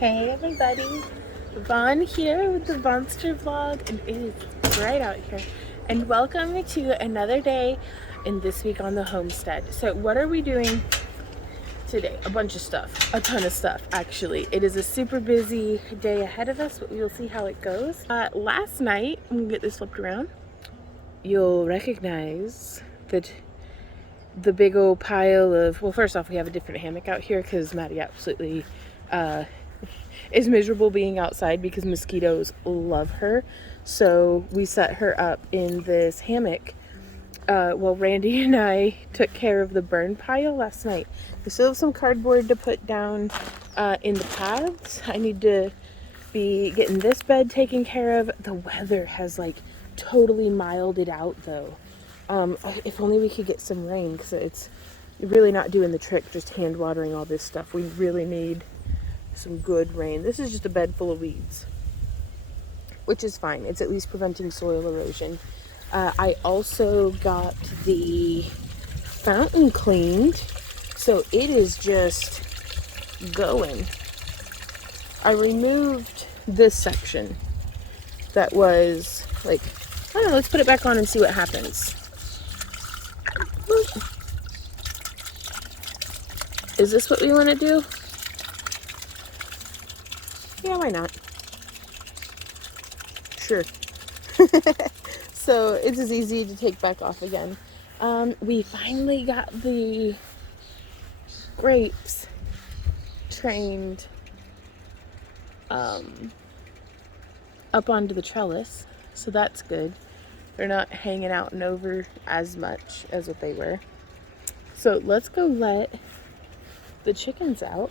Hey everybody, Vaughn here with the Monster Vlog, and it is bright out here. And welcome to another day in This Week on the Homestead. So what are we doing today? A bunch of stuff, a ton of stuff actually. It is a super busy day ahead of us, but we will see how it goes. Last night, I'm gonna get this flipped around. You'll recognize that the big old pile of, well, first off, we have a different hammock out here because Maddie absolutely is miserable being outside because mosquitoes love her. So we set her up in this hammock while Randy and I took care of the burn pile last night. We still have some cardboard to put down in the paths. I need to be getting this bed taken care of. The weather has like totally milded out though. If only we could get some rain, because it's really not doing the trick just hand watering all this stuff. We really need some good rain. This is just a bed full of weeds, which is fine. It's at least preventing soil erosion. I also got the fountain cleaned, so it is just going. I removed this section that was like, I don't know, let's put it back on and see what happens. Is this what we want to do? Yeah, why not? Sure. So it's as easy to take back off again. We finally got the grapes trained up onto the trellis, so that's good. They're not hanging out and over as much as what they were. So let's go let the chickens out.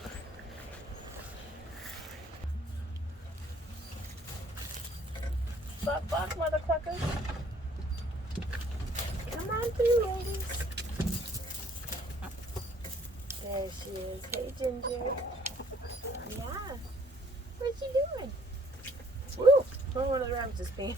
Buck, buck, motherfuckers. Come on through, ladies. There she is. Hey, Ginger. Yeah. What's she doing? Woo! Oh, one of the rabbits is peeing.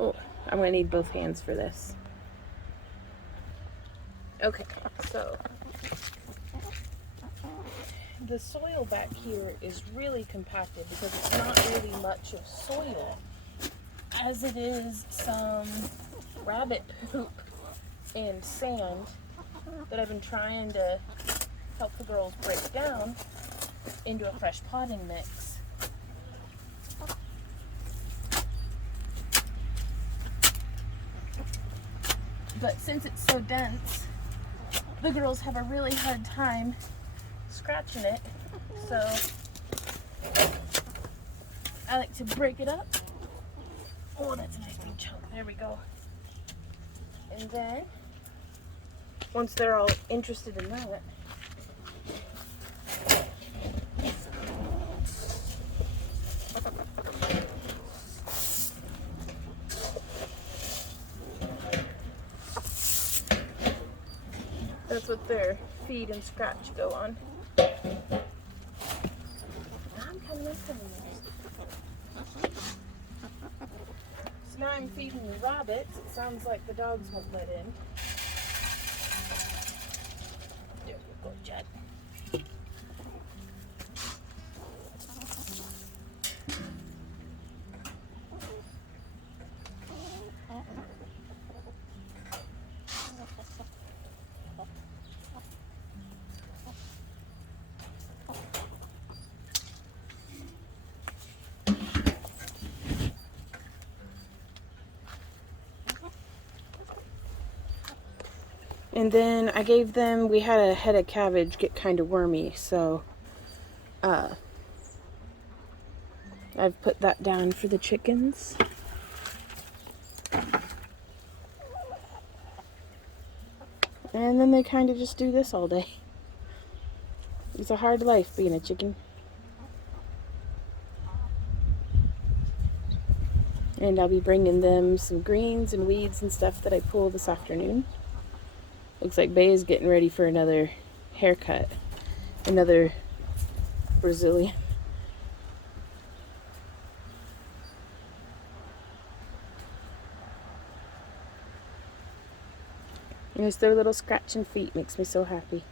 Oh, I'm gonna need both hands for this. Okay, so the soil back here is really compacted because it's not really much of soil, as it is some rabbit poop and sand that I've been trying to help the girls break down into a fresh potting mix. But since it's so dense, the girls have a really hard time scratching it, so I like to break it up. Oh, that's a nice big chunk. There we go. And then, once they're all interested in that, that's what their feed and scratch go on. I'm coming in. So now I'm feeding the rabbits. It sounds like the dogs won't let in. There we go, Jed. And then I gave them, we had a head of cabbage get kind of wormy, so I've put that down for the chickens. And then they kind of just do this all day. It's a hard life being a chicken. And I'll be bringing them some greens and weeds and stuff that I pull this afternoon. Looks like Bay is getting ready for another haircut. Another Brazilian. Just their little scratching feet makes me so happy.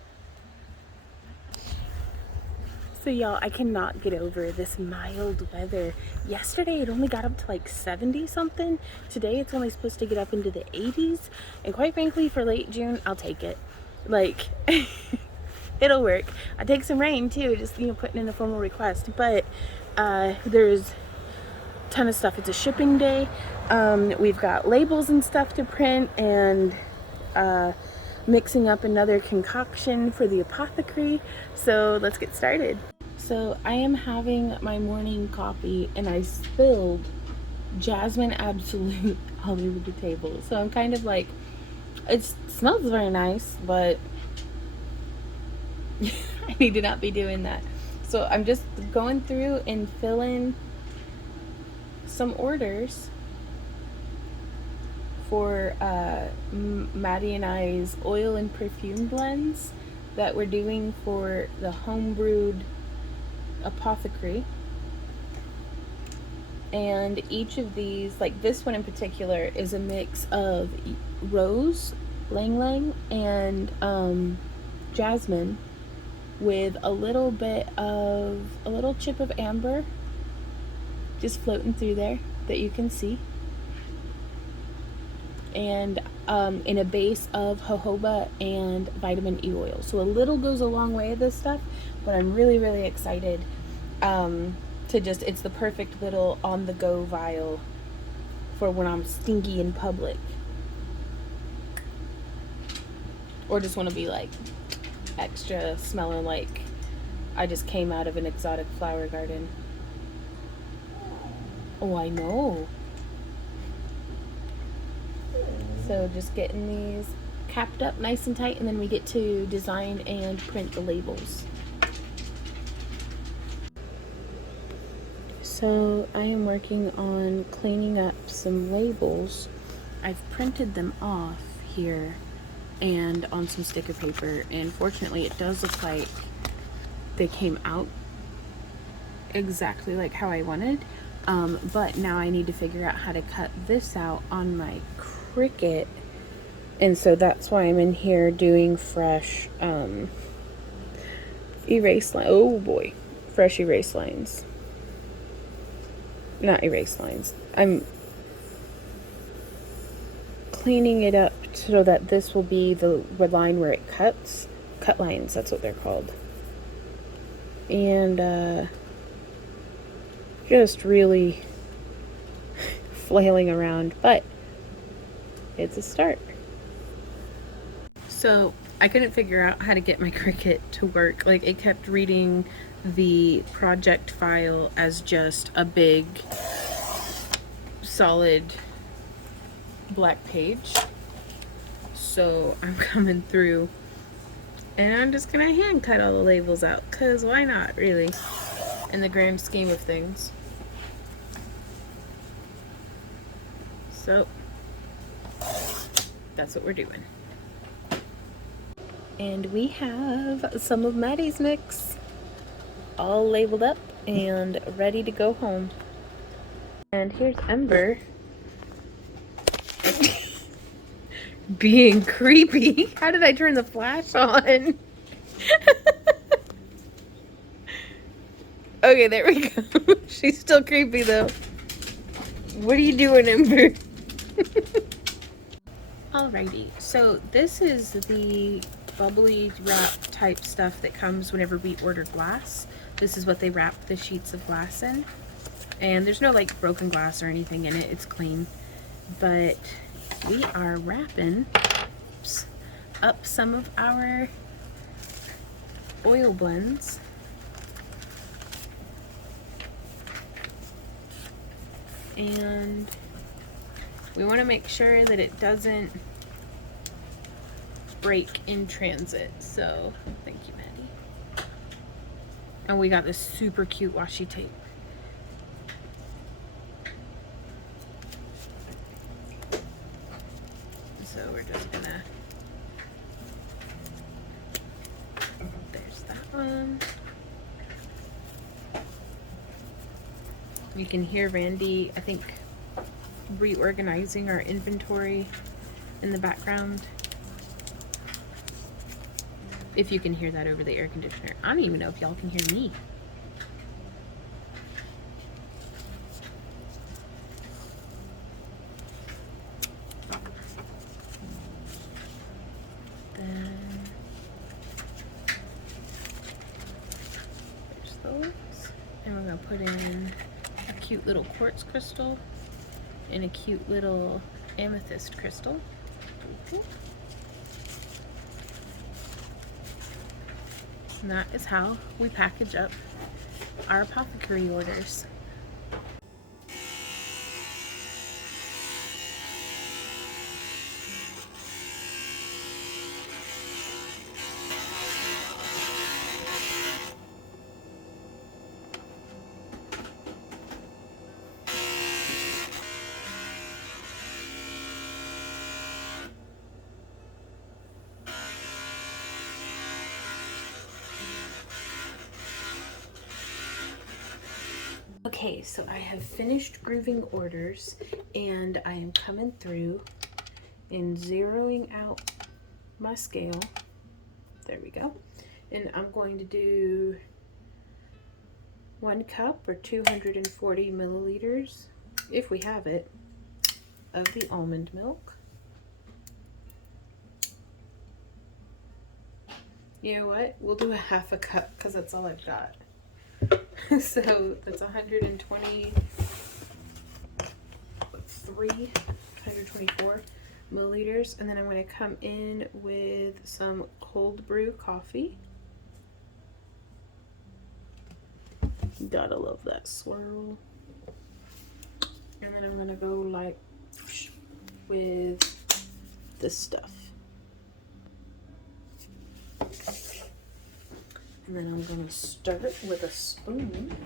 So y'all, I cannot get over this mild weather. Yesterday it only got up to like 70 something. Today it's only supposed to get up into the 80s. And quite frankly, for late June, I'll take it. Like, it'll work. I take some rain too, just, you know, putting in a formal request. But there's a ton of stuff. It's a shipping day. We've got labels and stuff to print, and mixing up another concoction for the Apothecary. So let's get started. So I am having my morning coffee and I spilled Jasmine Absolute all over the table. So I'm kind of like, it smells very nice, but I need to not be doing that. So I'm just going through and filling some orders for Maddie and I's oil and perfume blends that we're doing for the homebrewed Apothecary. And each of these, like this one in particular, is a mix of rose, lang lang, and jasmine with a little chip of amber just floating through there that you can see, and in a base of jojoba and vitamin E oil. So a little goes a long way of this stuff, but I'm really, really excited to just, it's the perfect little on-the-go vial for when I'm stinky in public. Or just want to be like extra smelling like I just came out of an exotic flower garden. Oh, I know. So just getting these capped up nice and tight, and then we get to design and print the labels. So I am working on cleaning up some labels. I've printed them off here and on some sticker paper, and fortunately it does look like they came out exactly like how I wanted. But now I need to figure out how to cut this out on my Cricut, and so that's why I'm in here doing fresh erase line. Oh boy, fresh erase lines. Not erase lines. I'm cleaning it up so that this will be the line where it cuts. Cut lines, that's what they're called. And just really flailing around, but it's a start. So I couldn't figure out how to get my Cricut to work. Like, it kept reading the project file as just a big solid black page. So I'm coming through and I'm just gonna hand cut all the labels out, because why not, really, in the grand scheme of things. So that's what we're doing. And we have some of Maddie's mix all labeled up and ready to go home. And here's Ember being creepy. How did I turn the flash on? Okay, there we go. She's still creepy though. What are you doing, Ember? Alrighty, so this is the bubbly wrap type stuff that comes whenever we order glass. This is what they wrap the sheets of glass in. And there's no like broken glass or anything in it, it's clean. But we are wrapping up some of our oil blends. And we want to make sure that it doesn't break in transit. So thank you, Maddie. And we got this super cute washi tape. So we're just gonna, there's that one. You can hear Randy, I think, reorganizing our inventory in the background. If you can hear that over the air conditioner. I don't even know if y'all can hear me. Then there's those. And we're gonna put in a cute little quartz crystal and a cute little amethyst crystal. And that is how we package up our apothecary orders. Okay, so I have finished grooving orders and I am coming through and zeroing out my scale. There we go. And I'm going to do 1 cup or 240 milliliters, if we have it, of the almond milk. You know what? We'll do a 1/2 cup because that's all I've got. So that's 124 milliliters. And then I'm going to come in with some cold brew coffee. Gotta love that swirl. And then I'm going to go like with this stuff. And then I'm going to stir it with a spoon.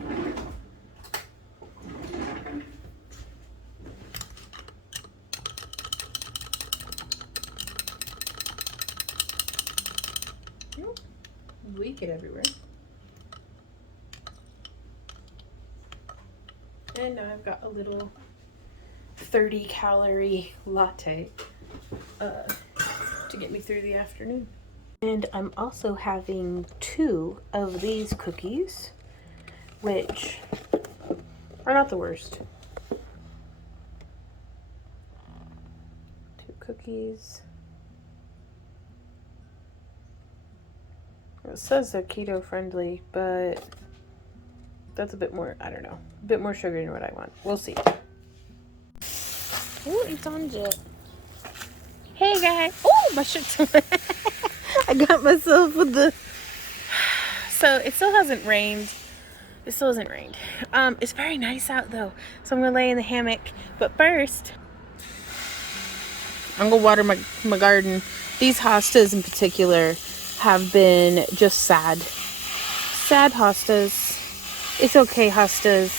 Leak it everywhere. And now I've got a little 30-calorie latte to get me through the afternoon. And I'm also having 2 of these cookies, which are not the worst. 2 cookies. It says they're keto friendly, but that's a bit more, I don't know, a bit more sugar than what I want. We'll see. Oh, it's on jet. Hey guys. Oh, my shirt's on. I got myself with the... So it still hasn't rained. It still hasn't rained. It's very nice out though. So I'm gonna lay in the hammock. But first, I'm gonna water my garden. These hostas in particular have been just sad. Sad hostas. It's okay, hostas.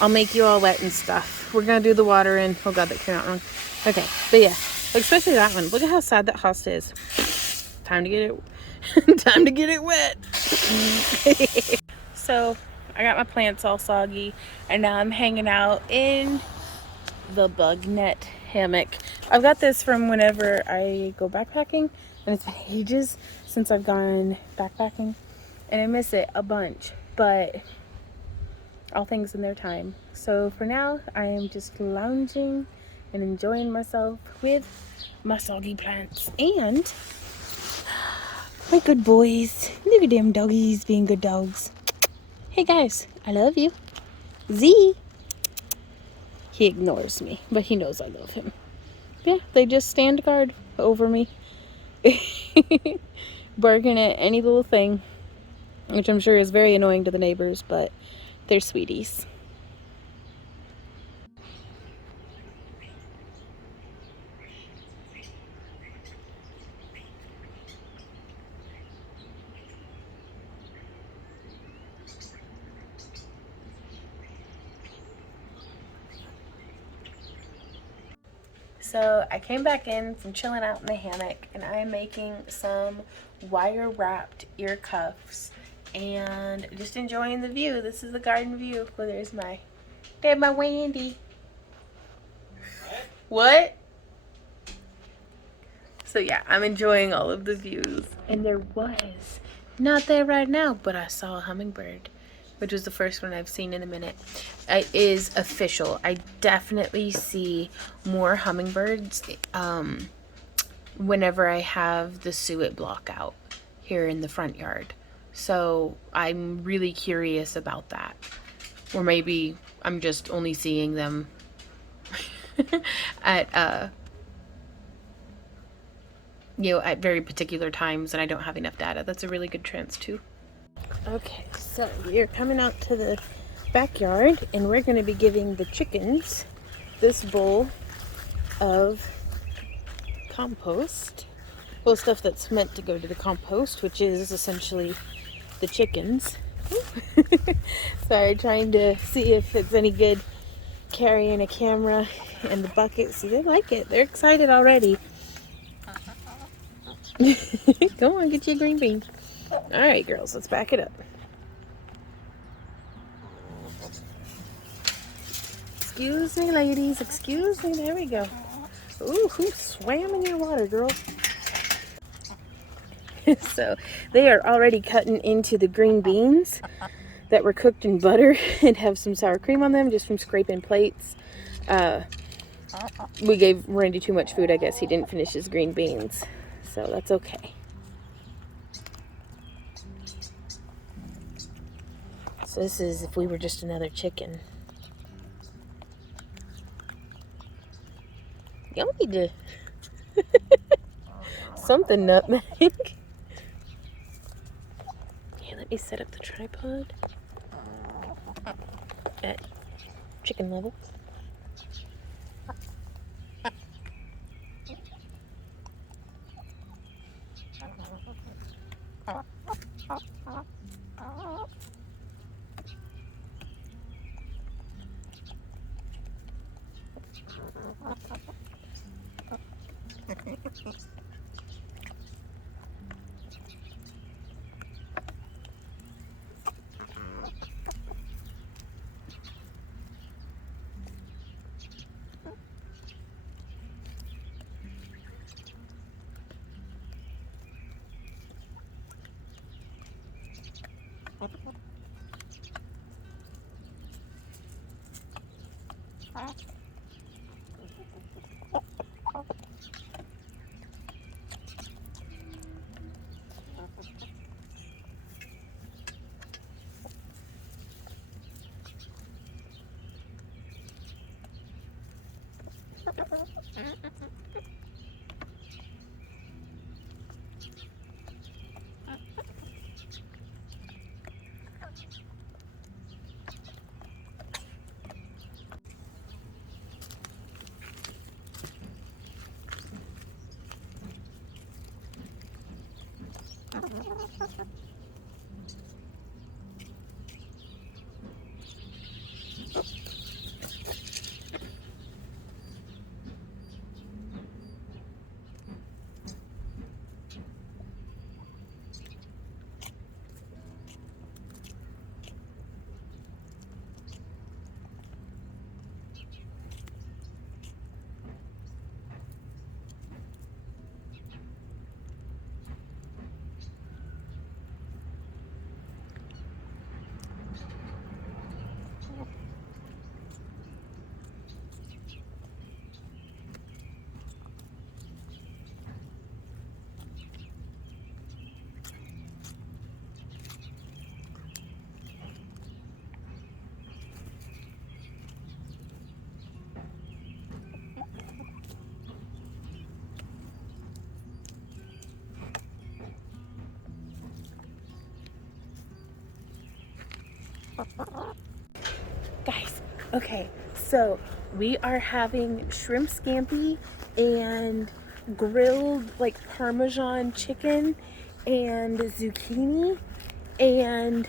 I'll make you all wet and stuff. We're gonna do the watering. Oh god, that came out wrong. Okay, but yeah, especially that one. Look at how sad that hosta is. Time to get it time to get it wet. So I got my plants all soggy and now I'm hanging out in the bug net hammock. I've got this from whenever I go backpacking, and it's been ages since I've gone backpacking and I miss it a bunch, but all things in their time. So for now I am just lounging and enjoying myself with my soggy plants and my good boys. Look at them doggies being good dogs. Hey guys, I love you. Z. He ignores me, but he knows I love him. Yeah, they just stand guard over me. Barking at any little thing, which I'm sure is very annoying to the neighbors, but they're sweeties. So I came back in from chilling out in the hammock and I am making some wire wrapped ear cuffs and just enjoying the view. This is the garden view. Well, there's my Wendy. What? So yeah, I'm enjoying all of the views. And there was, not there right now, but I saw a hummingbird, which was the first one I've seen in a minute. It is official. I definitely see more hummingbirds whenever I have the suet block out here in the front yard. So I'm really curious about that. Or maybe I'm just only seeing them at at very particular times and I don't have enough data. That's a really good chance too. Okay, so we're coming out to the backyard and we're going to be giving the chickens this bowl of compost. Well, stuff that's meant to go to the compost, which is essentially the chickens. Sorry, trying to see if it's any good carrying a camera and the bucket. See, they like it. They're excited already. Go on, get you a green bean. All right, girls, let's back it up. Excuse me, ladies. Excuse me. There we go. Ooh, who swam in your water, girl? So they are already cutting into the green beans that were cooked in butter and have some sour cream on them just from scraping plates. We gave Randy too much food. I guess he didn't finish his green beans. So that's okay. So this is if we were just another chicken. Y'all need to something nutmeg. Here, let me set up the tripod at chicken level. Guys, okay, so we are having shrimp scampi and grilled like Parmesan chicken and zucchini and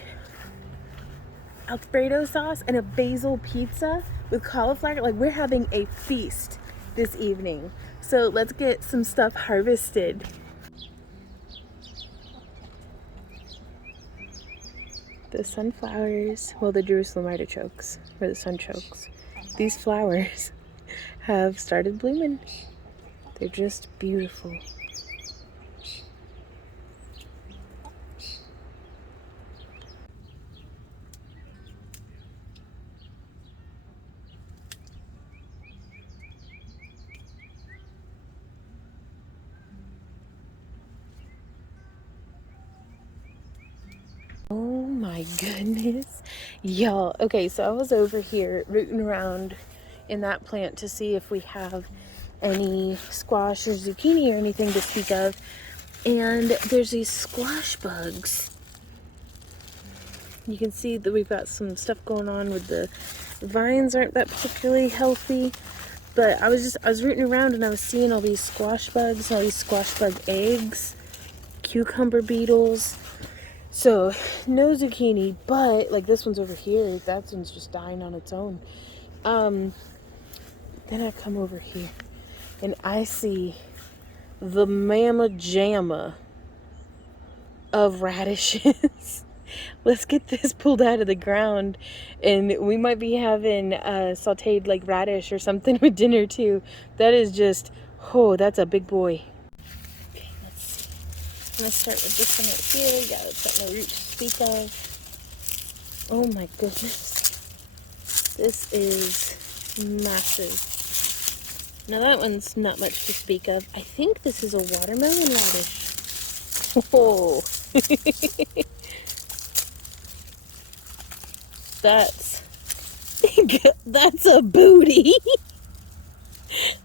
Alfredo sauce and a basil pizza with cauliflower. Like, we're having a feast this evening. So let's get some stuff harvested. The sunflowers, well, the Jerusalem artichokes, or the sunchokes, these flowers have started blooming. They're just beautiful. my goodness. Y'all, okay, so I was over here rooting around in that plant to see if we have any squash or zucchini or anything to speak of. And there's these squash bugs. You can see that we've got some stuff going on with the vines aren't that particularly healthy. But I was rooting around and I was seeing all these squash bugs, all these squash bug eggs, cucumber beetles. So no zucchini, but like this one's over here, that one's just dying on its own. Then I come over here and I see the mamma jamma of radishes. Let's get this pulled out of the ground, and we might be having sauteed like radish or something with dinner too. That is just, oh, that's a big boy. Okay, let's see. I'm gonna start with this one right here. Yeah, it's got no root to speak of. Oh my goodness, this is massive. Now that one's not much to speak of. I think this is a watermelon radish. Oh. That's a booty.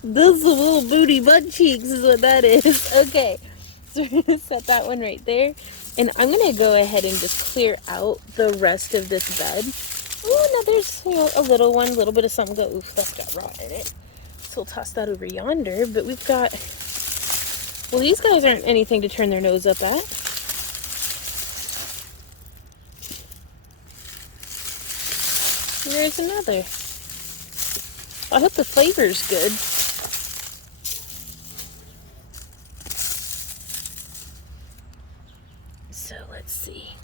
Those little booty butt cheeks is what that is. Okay, so we're gonna set that one right there, and I'm gonna go ahead and just clear out the rest of this bed. Oh, now there's, you know, a little one, a little bit of something. Oof, that's got rot in it. So we'll toss that over yonder. But we've got, well, these guys aren't anything to turn their nose up at. There's another. I hope the flavor's good. So let's see.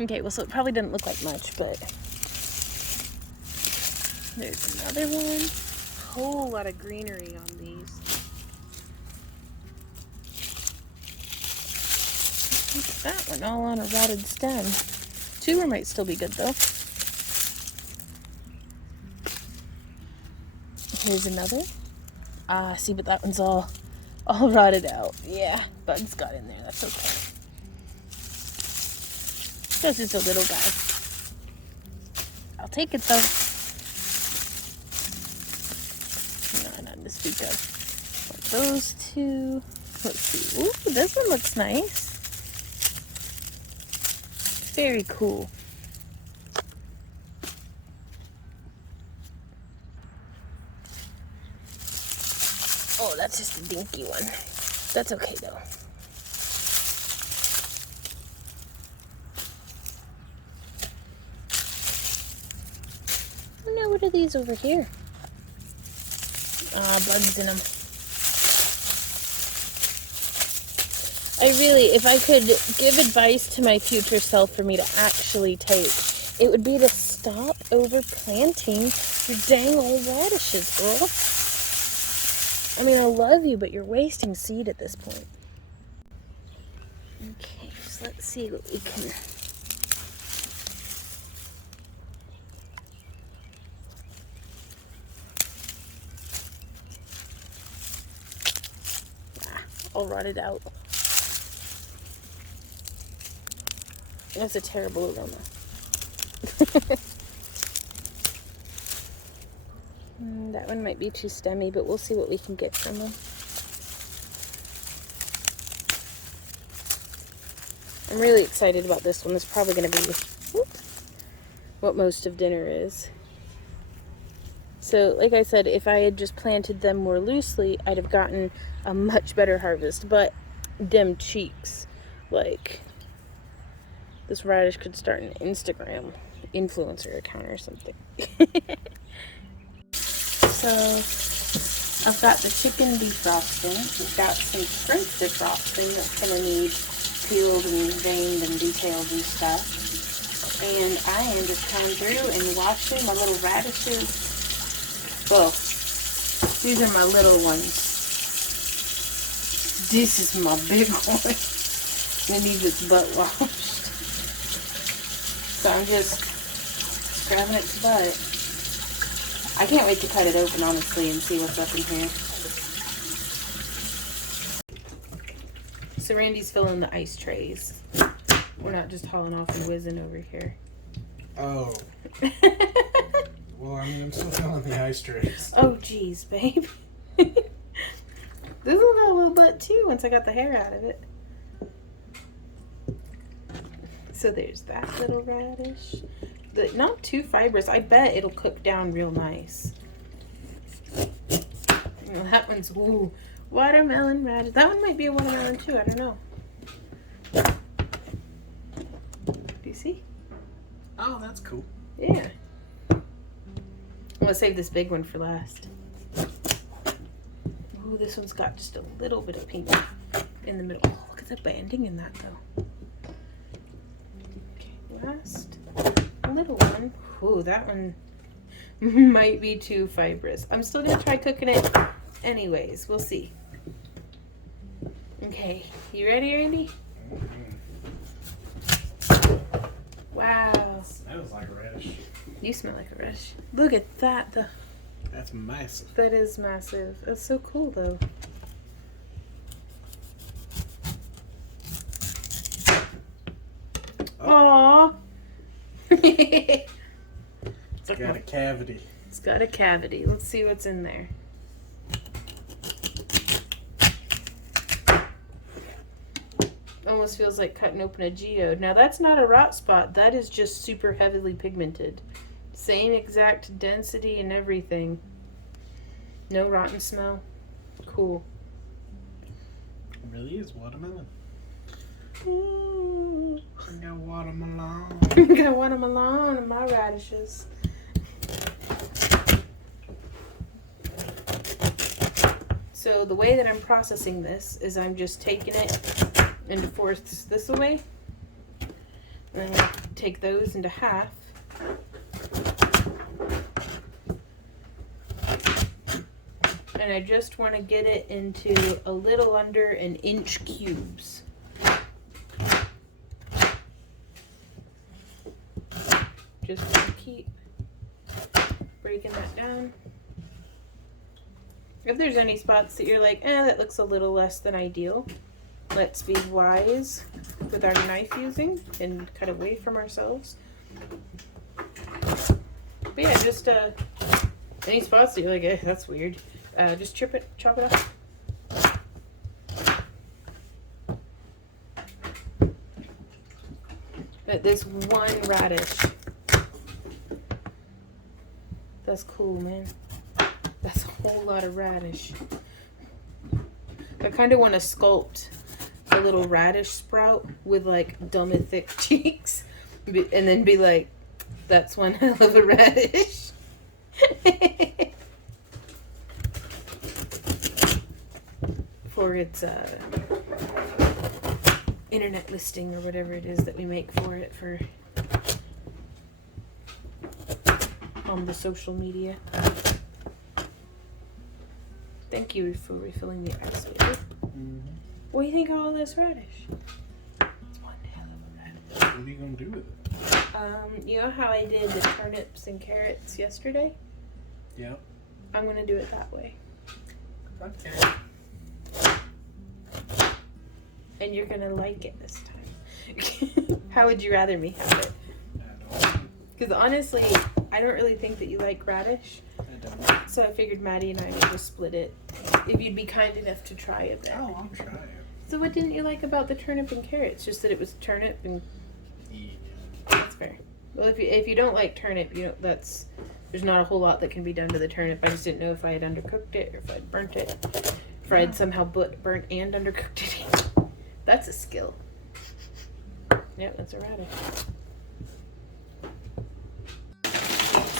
Okay, well, so it probably didn't look like much, but there's another one. Whole lot of greenery on these. Look at that one, all on a rotted stem. Tuber might still be good though. Here's another. Ah, see, but that one's all rotted out. Yeah, bugs got in there. That's okay. This is a little guy. I'll take it though. No, not to speak of. Like those two. Let's see. Ooh, this one looks nice. Very cool. Oh, that's just a dinky one. That's okay though. Oh no, what are these over here? Ah, bugs in them. I really, if I could give advice to my future self for me to actually take, it would be to stop overplanting your dang old radishes, girl. I mean, I love you, but you're wasting seed at this point. Okay, so let's see what we can... all rotted out. That's a terrible aroma. That one might be too stemmy, but we'll see what we can get from them. I'm really excited about this one. This is probably going to be what most of dinner is. So, like I said, if I had just planted them more loosely, I'd have gotten a much better harvest. But them cheeks, like, this radish could start an Instagram influencer account or something. So, I've got the chicken defrosting. We've got some shrimp defrosting that's going to need peeled and veined and detailed and stuff. And I am just coming through and washing my little radishes. Well, these are my little ones. This is my big one. It needs its butt washed. So I'm just scrubbing its butt. I can't wait to cut it open, honestly, and see what's up in here. So Randy's filling the ice trays. We're not just hauling off and whizzing over here. Oh. Well, I mean, I'm still feeling the eye strips. Oh, geez, babe. This will got a little butt too once I got the hair out of it. So there's that little radish. Not too fibrous. I bet it'll cook down real nice. Well, that one's, ooh, watermelon radish. That one might be a watermelon too. I don't know. Do you see? Oh, that's cool. Yeah. I'm going to save this big one for last. Ooh, this one's got just a little bit of pink in the middle. Oh, look at the banding in that though. Okay, last little one. Ooh, that one might be too fibrous. I'm still going to try cooking it anyways. We'll see. Okay, you ready, Randy? Wow. Smells like a radish. You smell like a radish. Look at that though. That's massive. That is massive. That's so cool though. Aww. It's got a cavity. It's got a cavity. Let's see what's in there. Almost feels like cutting open a geode. Now that's not a rot spot. That is just super heavily pigmented. Same exact density and everything. No rotten smell. Cool. It really is watermelon. Ooh. I got watermelon. Got watermelon in my radishes. So the way that I'm processing this is I'm just taking it into fourths this way. And I'm going to take those into half. And I just want to get it into a little under an inch cubes. Just want to keep breaking that down. If there's any spots that you're like, that looks a little less than ideal, let's be wise with our knife using and cut away from ourselves. But yeah, just any spots that you're like, that's weird. Just chop it off. But this one radish. That's cool, man. That's a whole lot of radish. I kind of want to sculpt a little radish sprout with like dumb and thick cheeks. And then be like, that's one hell of a radish. For its internet listing or whatever it is that we make for it for on the social media. Thank you for refilling the ice with it. What do you think of all this radish? It's one hell of a radish. What are you gonna do with it? You know how I did the turnips and carrots yesterday? Yeah. I'm gonna do it that way. Okay. And you're gonna like it this time. How would you rather me have it? I don't. Because honestly, I don't really think that you like radish. I don't. So I figured Maddie and I would just split it. If you'd be kind enough to try it then. Oh, I'll try it. So what didn't you like about the turnip and carrots? Just that it was turnip and... Yeah. That's fair. Well, if you don't like turnip, you know, there's not a whole lot that can be done to the turnip. I just didn't know if I had undercooked it or if I'd burnt it. If I'd somehow burnt and undercooked it. That's a skill. Yep, that's a radish.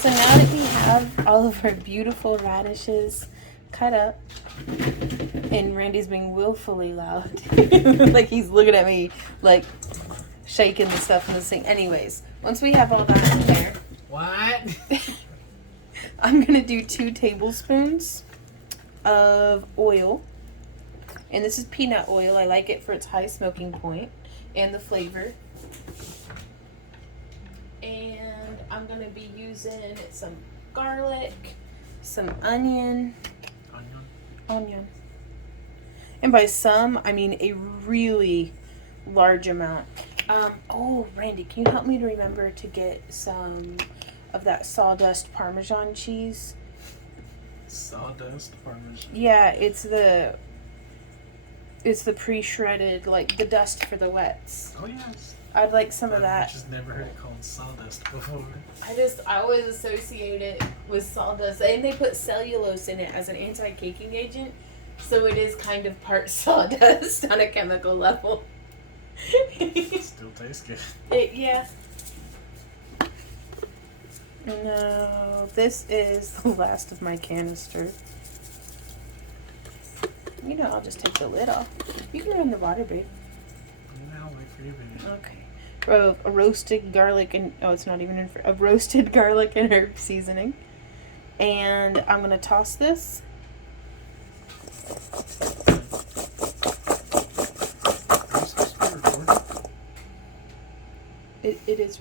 So now that we have all of our beautiful radishes cut up, and Randy's being willfully loud, like he's looking at me, like shaking the stuff in the sink. Anyways, once we have all that in there, What? I'm gonna do 2 tablespoons of oil. And this is peanut oil. I like it for its high smoking point and the flavor. And I'm going to be using some garlic, some onion. Onion. And by some, I mean a really large amount. Oh, Randy, can you help me to remember to get some of that sawdust Parmesan cheese? Sawdust Parmesan. Yeah, it's the pre-shredded, like the dust for the wets. Oh yes. I'd like some of I've that. just never heard it called sawdust before. I always associate it with sawdust, and they put cellulose in it as an anti-caking agent, so it is kind of part sawdust on a chemical level. Still tastes good. Yeah. No, this is the last of my canister. You know, I'll just take the lid off. You can run the water, babe. Yeah, I'll wait for you, baby. Okay. A roasted garlic and it's not even a roasted garlic and herb seasoning. And I'm gonna toss this. It is.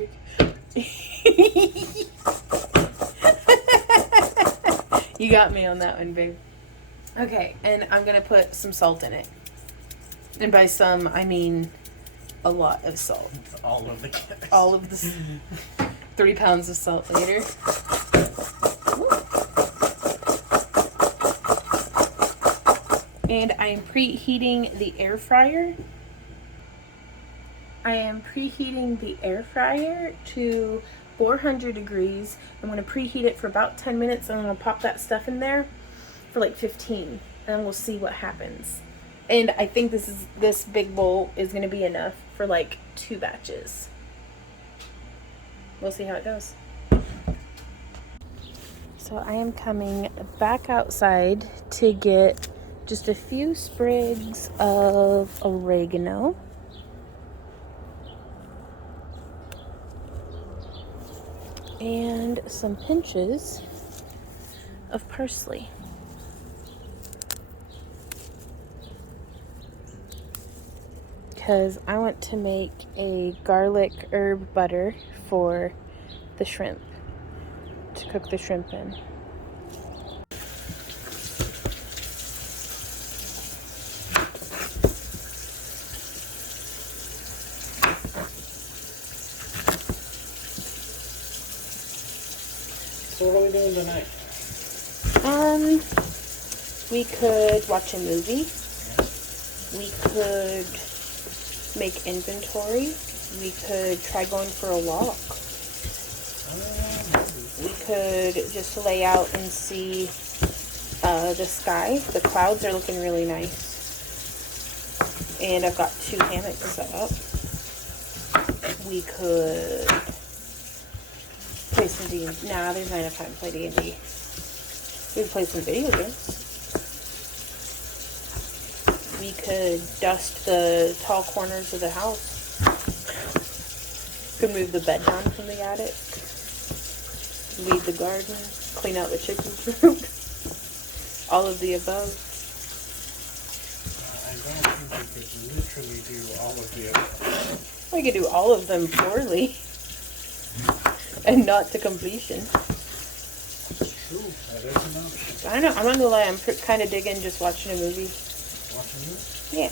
You got me on that one, babe. Okay, and I'm gonna put some salt in it. And by some, I mean a lot of salt. All of the gas. All of the 3 pounds of salt later. And I am preheating the air fryer. I am preheating the air fryer to 400 degrees. I'm going to preheat it for about 10 minutes, and I'm going to pop that stuff in there for like 15, and we'll see what happens. And I think this big bowl is going to be enough for like 2 batches. We'll see how it goes. So I am coming back outside to get just a few sprigs of oregano. And some pinches of parsley. Because I want to make a garlic herb butter for the shrimp, to cook the shrimp in. So what are we doing tonight? We could watch a movie. We could make inventory. We could try going for a walk. We could just lay out and see the sky. The clouds are looking really nice. And I've got 2 hammocks set up. We could play some D&D. Nah, there's not enough time to play D&D. We could play some video games. We could dust the tall corners of the house. Could move the bed down from the attic. Weed the garden. Clean out the chicken coop. All of the above. I don't think we could literally do all of the above. We could do all of them poorly. And not to completion. True, that is an option. I don't know. I'm not gonna lie. I'm kind of digging just watching a movie. Watching this? Yeah.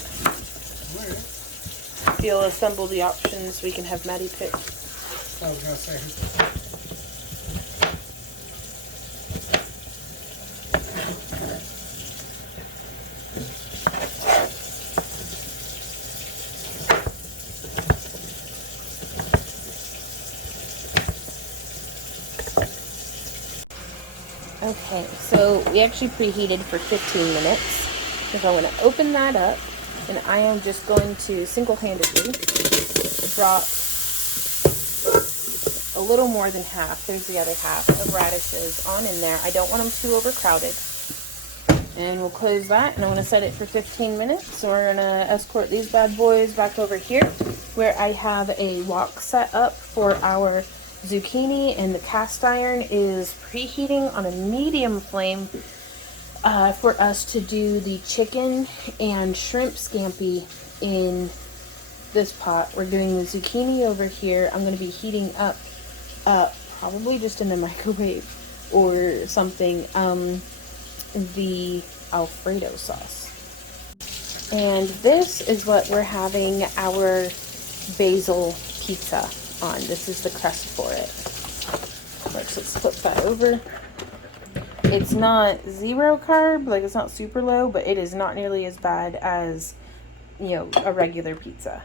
Alright. If you'll assemble the options, we can have Maddie pick. I was gonna say. Okay, so we actually preheated for 15 minutes. So I'm going to open that up, and I am just going to single-handedly drop a little more than half, there's the other half, of radishes on in there. I don't want them too overcrowded. And we'll close that, and I'm going to set it for 15 minutes. So we're going to escort these bad boys back over here, where I have a wok set up for our zucchini, and the cast iron is preheating on a medium flame for us to do the chicken and shrimp scampi in this pot. We're doing the zucchini over here. I'm going to be heating up, probably just in the microwave or something, the Alfredo sauce. And this is what we're having our basil pizza on. This is the crust for it. Let's flip that over. It's not 0 carb, like it's not super low, but it is not nearly as bad as, you know, a regular pizza.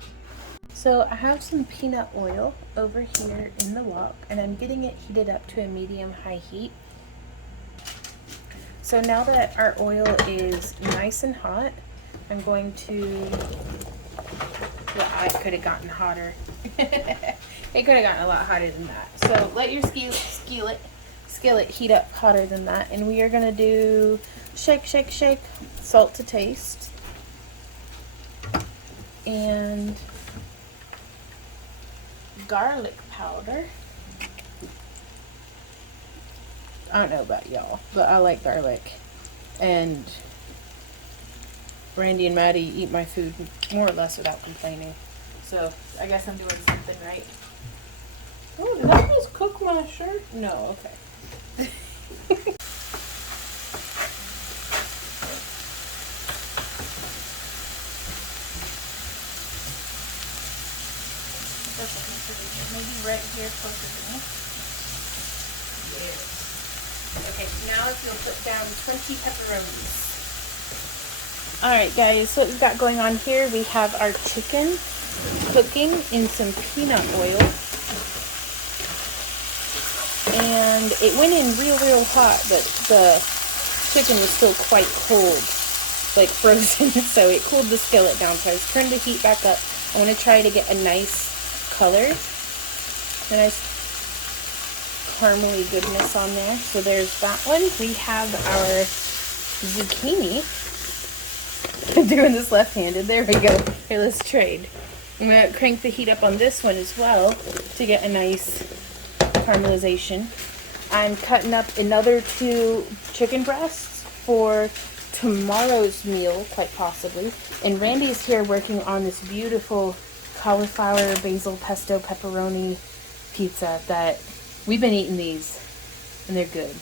So I have some peanut oil over here in the wok, and I'm getting it heated up to a medium-high heat. So now that our oil is nice and hot, I'm going to, well, it could have gotten hotter. It could have gotten a lot hotter than that. So let your skillet heat up hotter than that. And we are going to do shake, shake, shake, salt to taste. And garlic powder. I don't know about y'all, but I like garlic. And Brandy and Maddie eat my food more or less without complaining. So I guess I'm doing something right. Oh, did I just cook my shirt? No, okay. Maybe right here closer to me. Yes. Okay, now if you'll put down 20 pepperonis. Alright guys, so what we've got going on here, we have our chicken cooking in some peanut oil. And it went in real hot, but the chicken was still quite cold, like frozen, so it cooled the skillet down. So I was turning the heat back up. I want to try to get a nice color, a nice caramely goodness on there. So there's that one. We have our zucchini. I'm doing this left-handed. There we go. Here, let's trade. I'm going to crank the heat up on this one as well to get a nice caramelization. I'm cutting up another 2 chicken breasts for tomorrow's meal, quite possibly. And Randy's here working on this beautiful cauliflower basil pesto pepperoni pizza that we've been eating these, and they're good.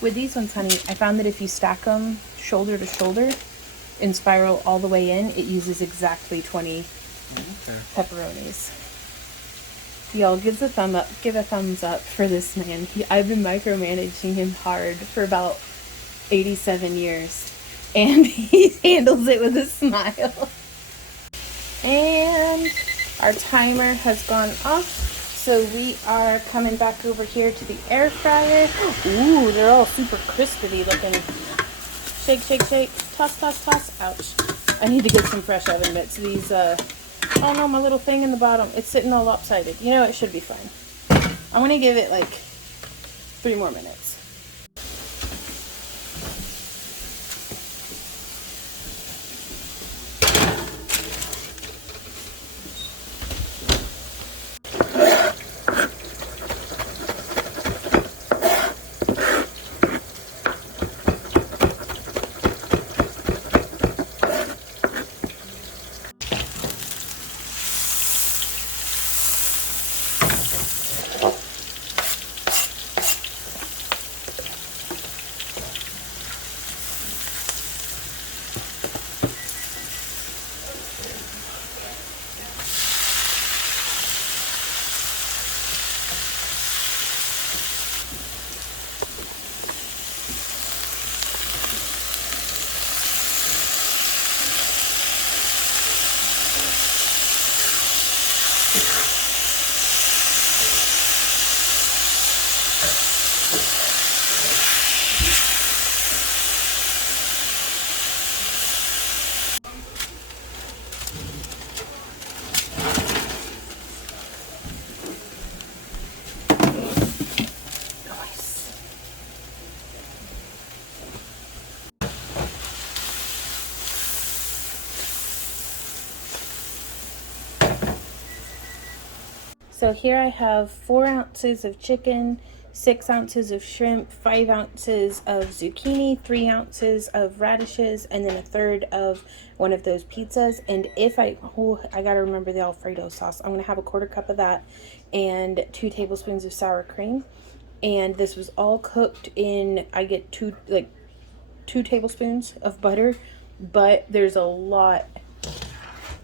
With these ones, honey, I found that if you stack them shoulder to shoulder and spiral all the way in, it uses exactly 20 pepperonis. Y'all, give a thumbs up for this man. I've been micromanaging him hard for about 87 years, and he handles it with a smile. And our timer has gone off, so we are coming back over here to the air fryer. Ooh, they're all super crispy looking. Shake, shake, shake. Toss, toss, toss. Ouch. I need to get some fresh oven mitts. These, oh no, my little thing in the bottom, it's sitting all lopsided. You know, it should be fine. I'm going to give it like 3 more minutes. So here I have 4 ounces of chicken, 6 ounces of shrimp, 5 ounces of zucchini, 3 ounces of radishes, and then 1/3 of one of those pizzas. And if I gotta remember the Alfredo sauce. I'm gonna have a 1/4 cup of that and 2 tablespoons of sour cream. And this was all cooked in, I get 2 tablespoons of butter, but there's a lot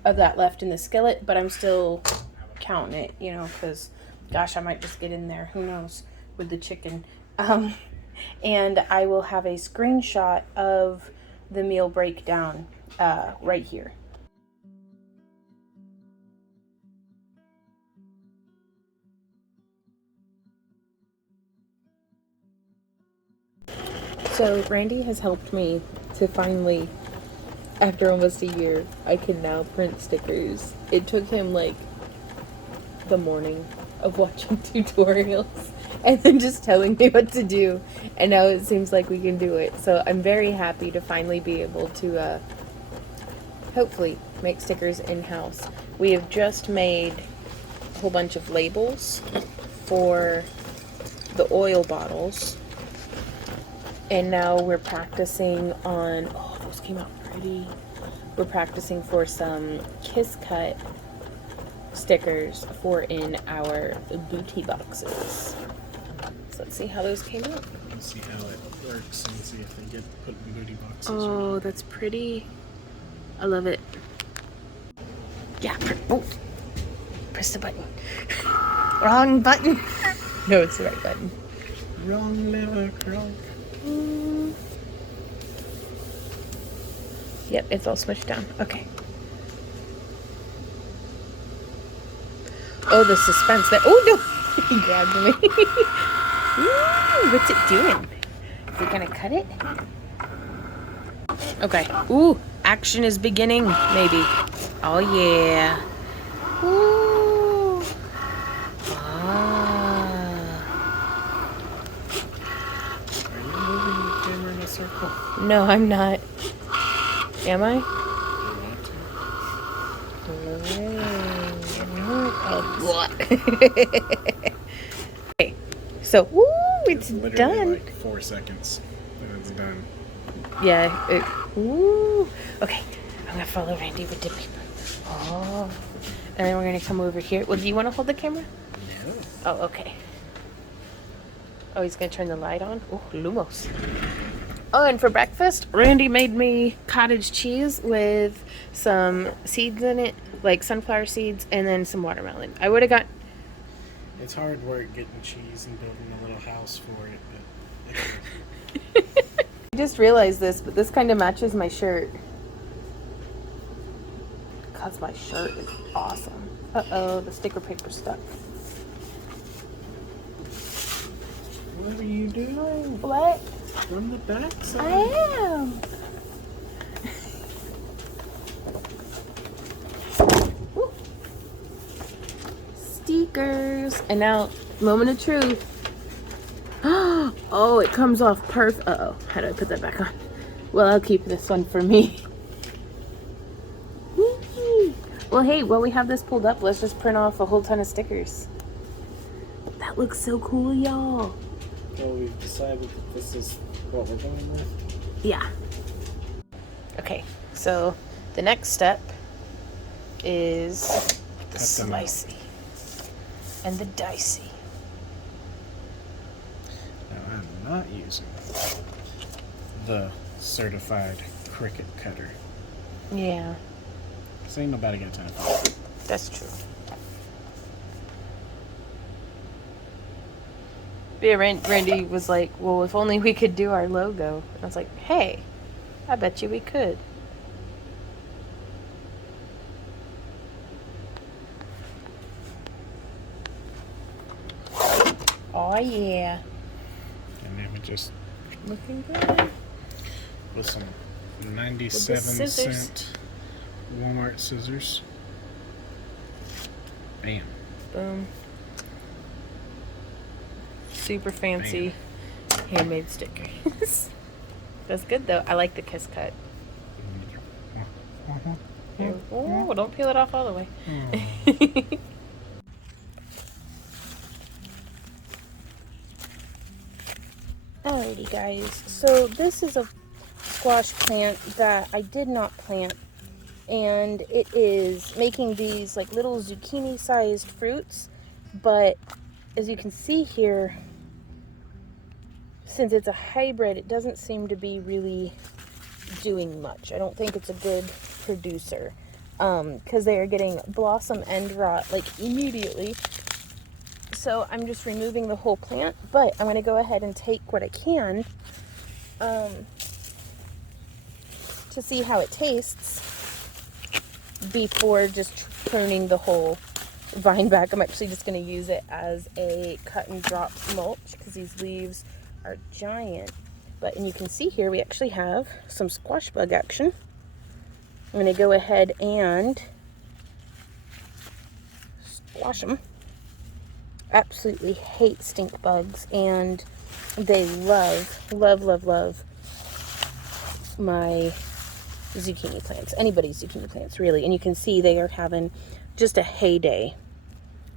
of that left in the skillet, but I'm still counting it, you know, because gosh, I might just get in there, who knows, with the chicken. And I will have a screenshot of the meal breakdown right here. So Randy has helped me to finally, after almost a year, I can now print stickers. It took him like the morning of watching tutorials and then just telling me what to do, and now it seems like we can do it. So I'm very happy to finally be able to hopefully make stickers in-house. We have just made a whole bunch of labels for the oil bottles, and now we're practicing on, oh, those came out pretty. We're practicing for some Kiss Cut stickers for in our booty boxes. So let's see how those came out. Let's see how it works and see if they get put in booty boxes. Oh, that's pretty. I love it. Yeah, oh, press the button. Wrong button. No, it's the right button. Wrong lever, Croc. Yep, it's all smushed down. Okay. Oh, the suspense there. Oh, no. He grabbed me. Ooh, what's it doing? Is it gonna cut it? Okay. Ooh, action is beginning, maybe. Oh, yeah. Ooh. Ah. Are you moving the camera in a circle? No, I'm not. Am I? Oh, what? Okay, so woo, it's done. Like 4 seconds, and it's done. Yeah. Woo. Okay, I'm gonna follow Randy with the paper. Oh, and then we're gonna come over here. Well, do you want to hold the camera? No. Oh, okay. Oh, he's gonna turn the light on. Oh, Lumos. Oh, and for breakfast, Randy made me cottage cheese with some seeds in it, like sunflower seeds, and then some watermelon. I would have got... It's hard work getting cheese and building a little house for it, but I just realized this, but this kind of matches my shirt. Because my shirt is awesome. Uh-oh, the sticker paper stuck. what are you doing? What? From the back side? I am. Woo. Stickers. And now, moment of truth. Oh, it comes off perfect. Uh-oh. How do I put that back on? Well, I'll keep this one for me. Well, hey, while we have this pulled up, let's just print off a whole ton of stickers. That looks so cool, y'all. Well, we've decided that this is what we're going with. Yeah. Okay, so the next step is the slicey and the dicey. Now, I'm not using the certified Cricut cutter. Yeah, So ain't nobody got time for it. that's true. Yeah, Randy was like, well, if only we could do our logo. And I was like, hey, I bet you we could. Oh, yeah. And then we just, Looking good. with some With 97 the scissors. cent Walmart scissors. Bam. Boom. Super fancy handmade stickers. That's good though. I like the Kiss Cut. Oh, don't peel it off all the way. Alrighty guys, so this is a squash plant that I did not plant, and it is making these like little zucchini sized fruits, but as you can see here, since it's a hybrid, it doesn't seem to be really doing much. I don't think it's a good producer. because they are getting blossom end rot like immediately. So I'm just removing the whole plant, but I'm going to go ahead and take what I can to see how it tastes before just pruning the whole vine back. I'm actually just going to use it as a cut and drop mulch because these leaves are giant. And you can see here we actually have some squash bug action. I'm going to go ahead and squash them. Absolutely hate stink bugs, and they love my zucchini plants, anybody's zucchini plants really. And you can see they are having just a heyday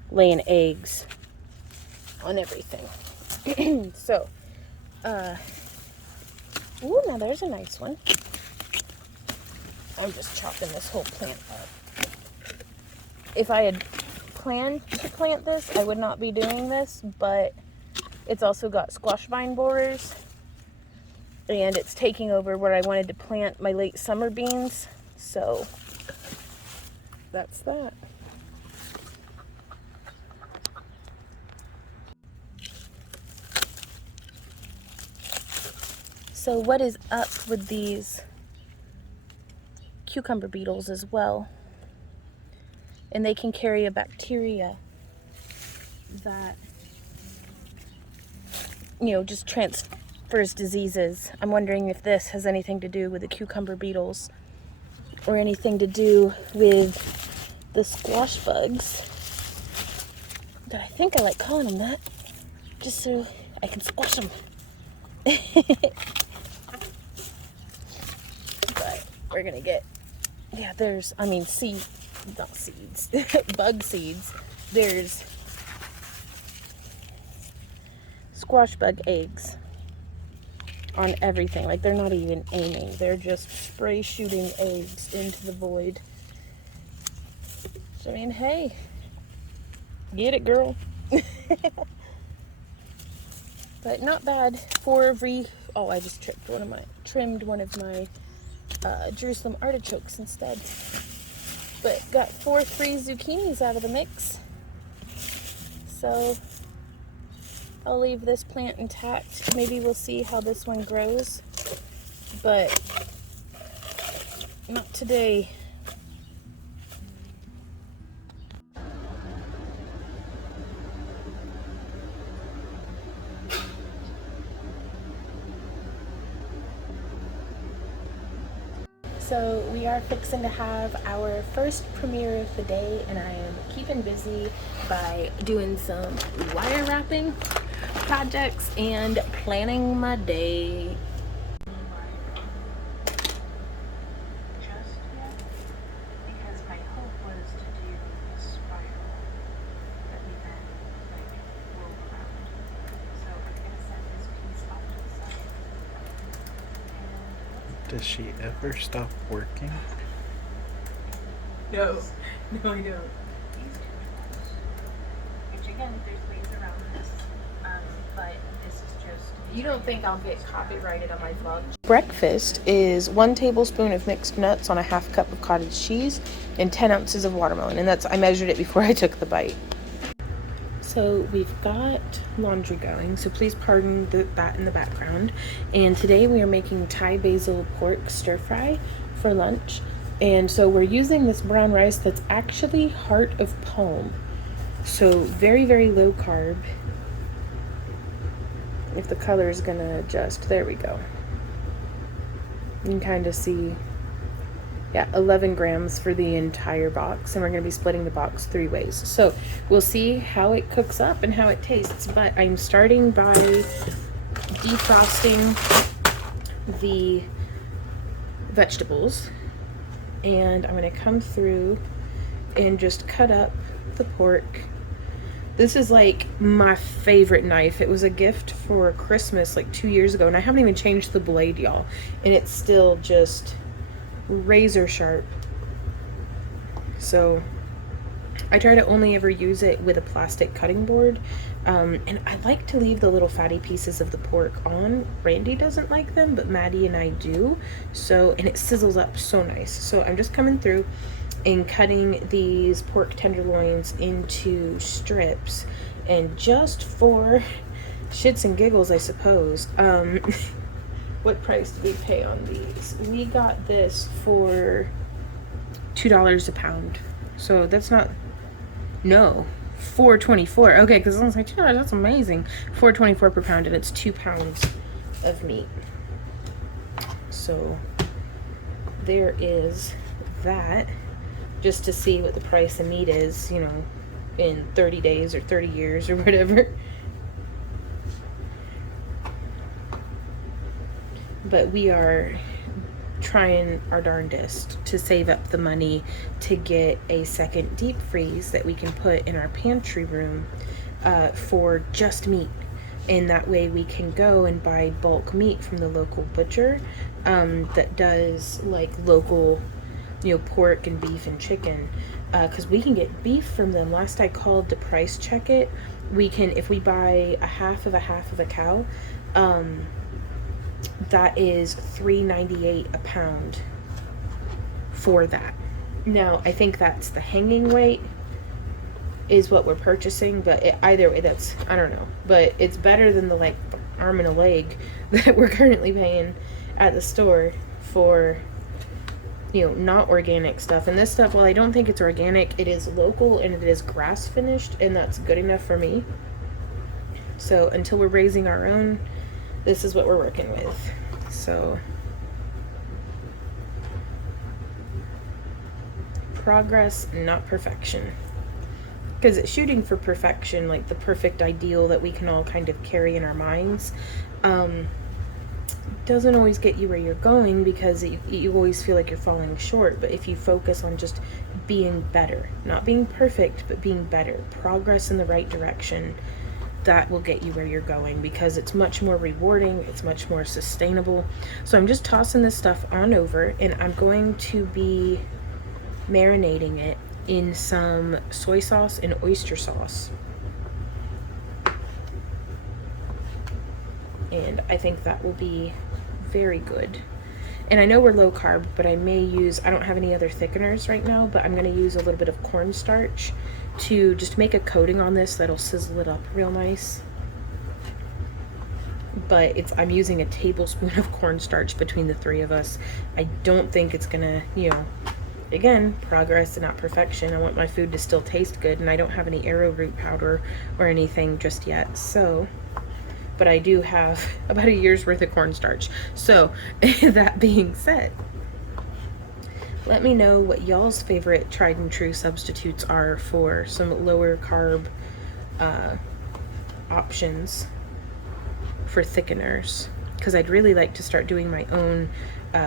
laying eggs on everything. So ooh, now there's a nice one. I'm just chopping this whole plant up. If I had planned to plant this, I would not be doing this, but it's also got squash vine borers, and it's taking over where I wanted to plant my late summer beans, so that's that. So what is up with these cucumber beetles as well? And they can carry a bacteria that, you know, just transfers diseases. I'm wondering if this has anything to do with the cucumber beetles or anything to do with the squash bugs. But I think I like calling them that, just so I can squash them. But we're gonna get, yeah, there's, I mean, not seeds, bug seeds. There's squash bug eggs on everything. Like, they're not even aiming, they're just spray shooting eggs into the void. So I mean, hey, get it, girl. But not bad for oh, I just trimmed one of my Jerusalem artichokes instead. But got 4 free zucchinis out of the mix. So I'll leave this plant intact. Maybe we'll see how this one grows, but not today. So we are fixing to have our first premiere of the day, and I am keeping busy by doing some wire wrapping projects and planning my day. Does she ever stop working? No, I don't. Which again, there's ways around this, but this is just... You don't think I'll get copyrighted on my vlog? Breakfast is 1 tablespoon of mixed nuts on a 1/2 cup of cottage cheese and 10 ounces of watermelon. And I measured it before I took the bite. So we've got laundry going, so please pardon that in the background. And today we are making Thai basil pork stir fry for lunch. And so we're using this brown rice that's actually heart of palm. So very, very low carb. If the color is gonna adjust, there we go. You can kind of see, yeah, 11 grams for the entire box, and we're going to be splitting the box 3 ways. So we'll see how it cooks up and how it tastes, but I'm starting by defrosting the vegetables, and I'm going to come through and just cut up the pork. This is like my favorite knife. It was a gift for Christmas like 2 years ago, and I haven't even changed the blade, y'all, and it's still just razor sharp. So I try to only ever use it with a plastic cutting board, and I like to leave the little fatty pieces of the pork on. Randy doesn't like them, but Maddie and I do. So, and it sizzles up so nice. So I'm just coming through in cutting these pork tenderloins into strips, and just for shits and giggles, I suppose, what price did we pay on these? We got this for $2 a pound. So that's not, no, $4.24. Okay, because I was like, $2, that's amazing. $4.24 per pound, and it's 2 pounds of meat. So there is that, just to see what the price of meat is, you know, in 30 days or 30 years or whatever. But we are trying our darndest to save up the money to get a second deep freeze that we can put in our pantry room for just meat. And that way we can go and buy bulk meat from the local butcher that does like local, you know, pork and beef and chicken, because we can get beef from them. Last I called to price check it, we can, if we buy a half of a cow, that is $3.98 a pound for that. Now I think that's the hanging weight is what we're purchasing, but either way, that's, I don't know, but it's better than the like arm and a leg that we're currently paying at the store for, you know, not organic stuff. And this stuff, while I don't think it's organic, it is local and it is grass finished, and that's good enough for me. So until we're raising our own, this is what we're working with. So progress, not perfection. Because it's shooting for perfection, like the perfect ideal that we can all kind of carry in our minds, doesn't always get you where you're going, because you always feel like you're falling short. But if you focus on just being better, not being perfect, but being better, progress in the right direction, that will get you where you're going, because it's much more rewarding, it's much more sustainable. So I'm just tossing this stuff on over, and I'm going to be marinating it in some soy sauce and oyster sauce. And I think that will be very good. And I know we're low carb, but I may use, I don't have any other thickeners right now, but I'm going to use a little bit of cornstarch to just make a coating on this that'll sizzle it up real nice. But I'm using a tablespoon of cornstarch between the three of us. I don't think it's gonna, you know, again, progress and not perfection. I want my food to still taste good, and I don't have any arrowroot powder or anything just yet. So, but I do have about a year's worth of cornstarch. So that being said, let me know what y'all's favorite tried and true substitutes are for some lower carb options for thickeners, because I'd really like to start doing my own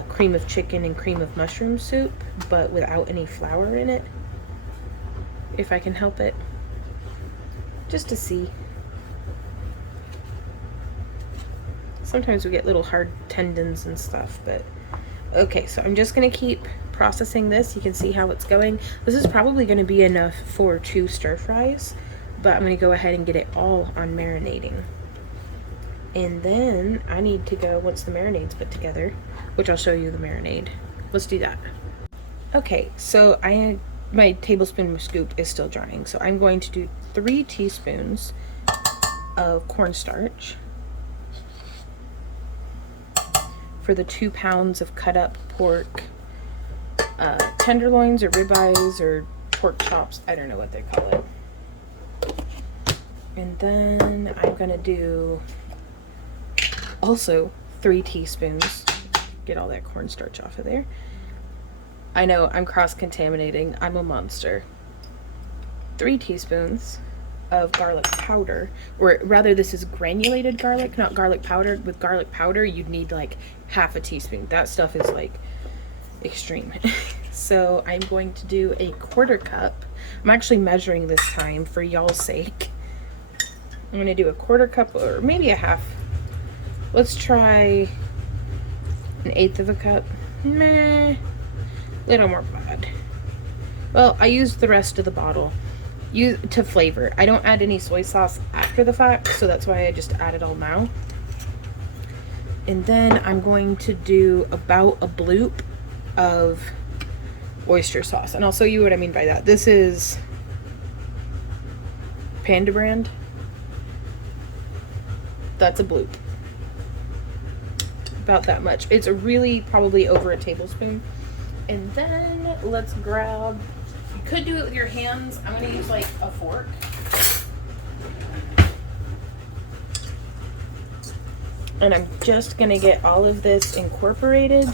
cream of chicken and cream of mushroom soup, but without any flour in it, if I can help it, just to see. Sometimes we get little hard tendons and stuff, but okay, so I'm just gonna keep processing this. You can see how it's going. This is probably going to be enough for 2 stir fries, but I'm going to go ahead and get it all on marinating. And then I need to go, once the marinade's put together, which I'll show you the marinade. Let's do that. Okay, so my tablespoon scoop is still drying, so I'm going to do 3 teaspoons of cornstarch for the 2 pounds of cut up pork tenderloins or ribeyes or pork chops. I don't know what they call it. And then I'm gonna do also 3 teaspoons. Get all that cornstarch off of there. I know I'm cross-contaminating. I'm a monster. 3 teaspoons of garlic powder, or rather this is granulated garlic, not garlic powder. With garlic powder you'd need like half a teaspoon. That stuff is like extreme. So I'm going to do a 1/4 cup. I'm actually measuring this time for y'all's sake. I'm going to do a 1/4 cup, or maybe a half. Let's try 1/8 of a cup. Meh, little more bad. Well, I used the rest of the bottle to flavor. I don't add any soy sauce after the fact, so that's why I just add it all now. And then I'm going to do about a bloop of oyster sauce. And I'll show you what I mean by that. This is Panda brand. That's a bloop. About that much. It's really probably over a tablespoon. And then let's grab, you could do it with your hands. I'm going to use like a fork. And I'm just going to get all of this incorporated.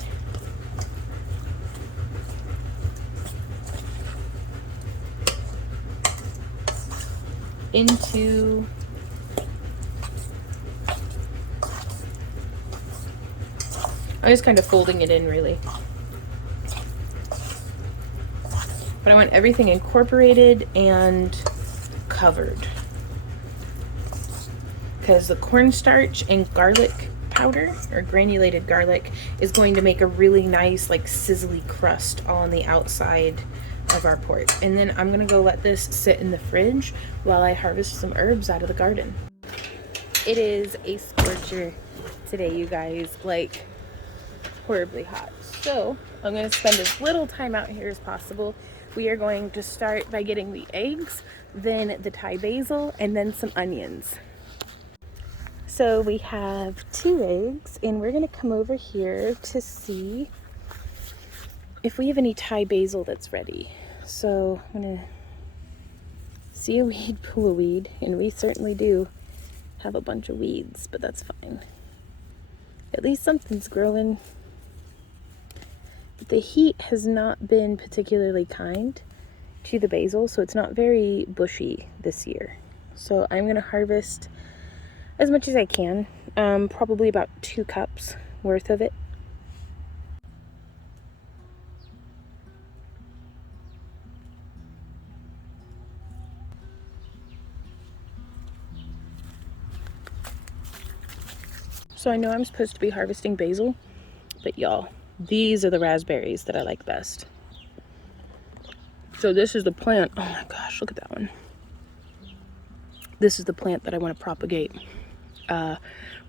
Into I'm just kind of folding it in really. But I want everything incorporated and covered. Because the cornstarch and garlic powder, or granulated garlic, is going to make a really nice like sizzly crust all on the outside of our pork. And then I'm gonna go let this sit in the fridge while I harvest some herbs out of the garden. It is a scorcher today, you guys, like horribly hot. So I'm gonna spend as little time out here as possible. We are going to start by getting the eggs, then the Thai basil, and then some onions. So we have 2 eggs, and we're gonna come over here to see if we have any Thai basil that's ready. So I'm gonna see a weed, pull a weed, and we certainly do have a bunch of weeds, but that's fine. At least something's growing. But the heat has not been particularly kind to the basil, so it's not very bushy this year. So I'm gonna harvest as much as I can, probably about 2 cups worth of it. So I know I'm supposed to be harvesting basil, but y'all, these are the raspberries that I like best. So this is the plant. Oh my gosh, look at that one. This is the plant that I want to propagate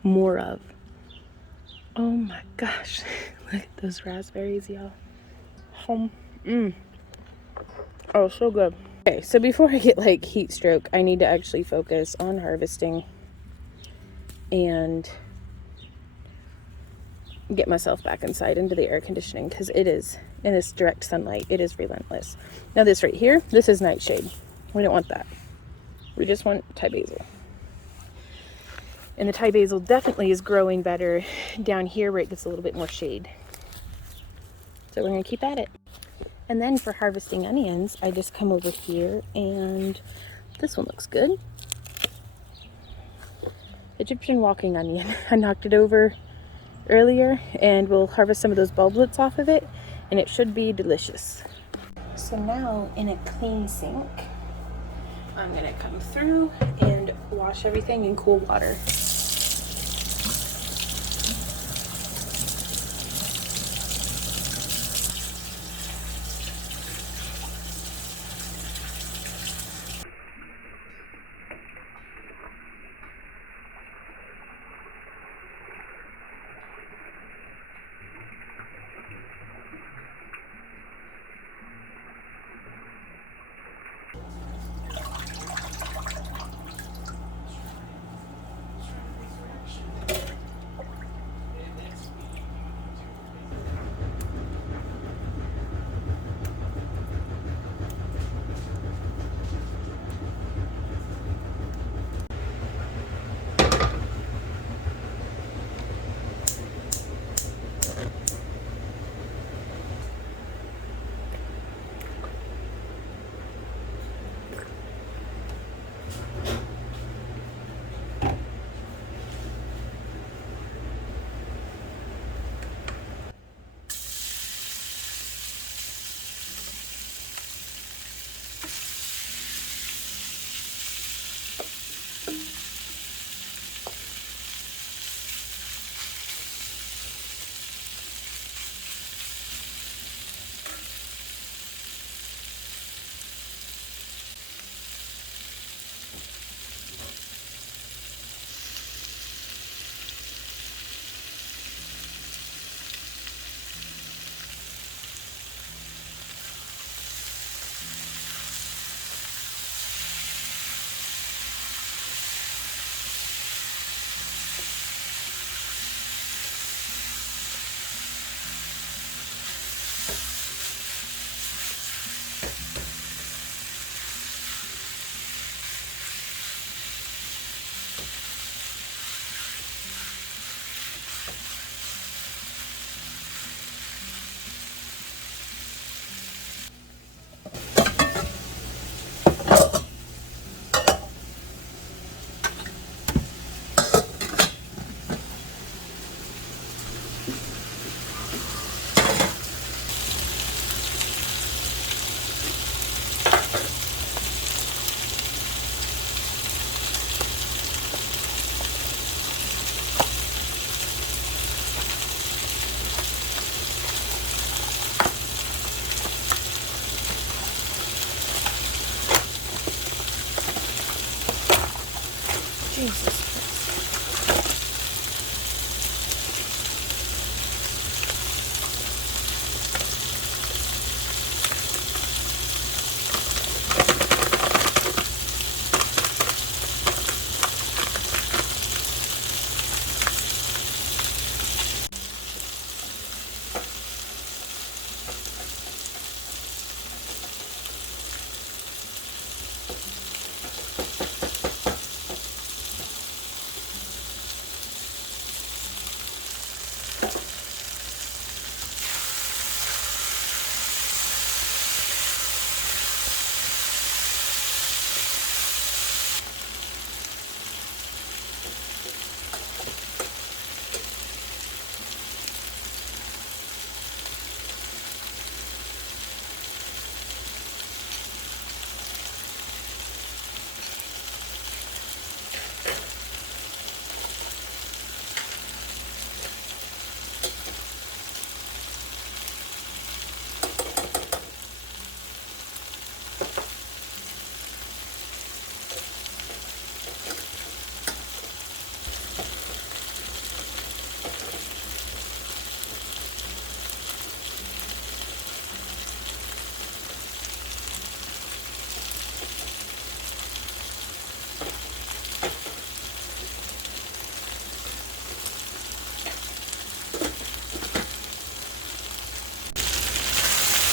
more of. Oh my gosh, look at those raspberries, y'all. Oh, so good. Okay, so before I get like heat stroke, I need to actually focus on harvesting and get myself back inside into the air conditioning, because it is, in this direct sunlight, it is relentless. Now this right here, this is nightshade. We don't want that. We just want Thai basil. And the Thai basil definitely is growing better down here where it gets a little bit more shade. So we're gonna keep at it. And then for harvesting onions, I just come over here, and this one looks good. Egyptian walking onion. I knocked it over earlier, and we'll harvest some of those bulblets off of it, and it should be delicious. So now in a clean sink, I'm gonna come through and wash everything in cool water.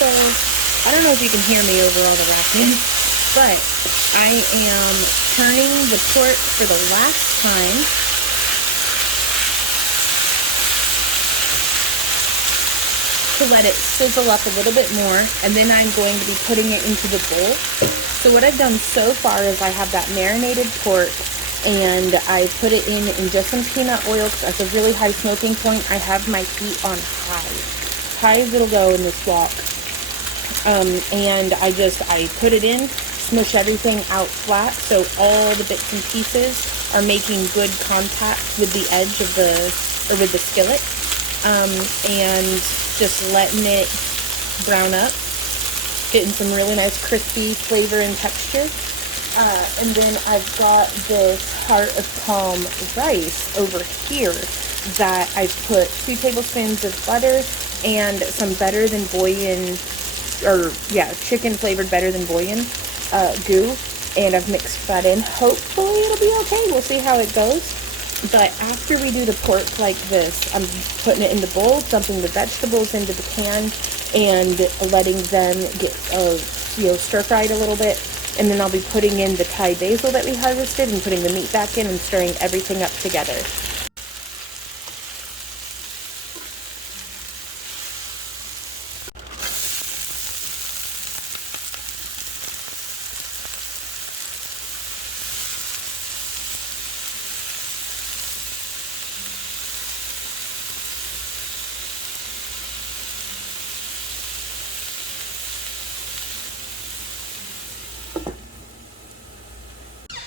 I don't know if you can hear me over all the racking, but I am turning the pork for the last time. To let it sizzle up a little bit more, and then I'm going to be putting it into the bowl. So what I've done so far is I have that marinated pork, and I put it in just some peanut oil because that's a really high smoking point. I have my heat on high as it'll go in this wok. And I put it in, smush everything out flat so all the bits and pieces are making good contact with the edge of with the skillet. And just letting it brown up, getting some really nice crispy flavor and texture. And then I've got this heart of palm rice over here that I put 2 tablespoons of butter and some better than bouillon, chicken flavored better than bouillon goo, and I've mixed that in. Hopefully it'll be okay. We'll see how it goes. But after we do the pork like this, I'm putting it in the bowl, dumping the vegetables into the can, and letting them get stir-fried a little bit. And then I'll be putting in the Thai basil that we harvested and putting the meat back in and stirring everything up together.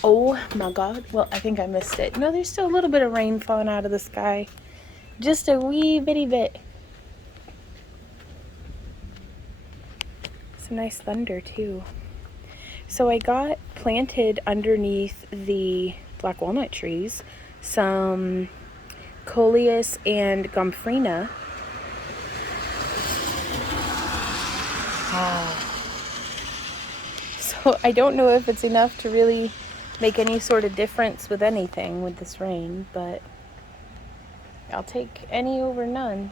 Oh my God. Well, I think I missed it. No, there's still a little bit of rain falling out of the sky. Just a wee bitty bit. Some nice thunder too. So I got planted underneath the black walnut trees some coleus and gomphrena. So I don't know if it's enough to really make any sort of difference with anything with this rain, but I'll take any over none.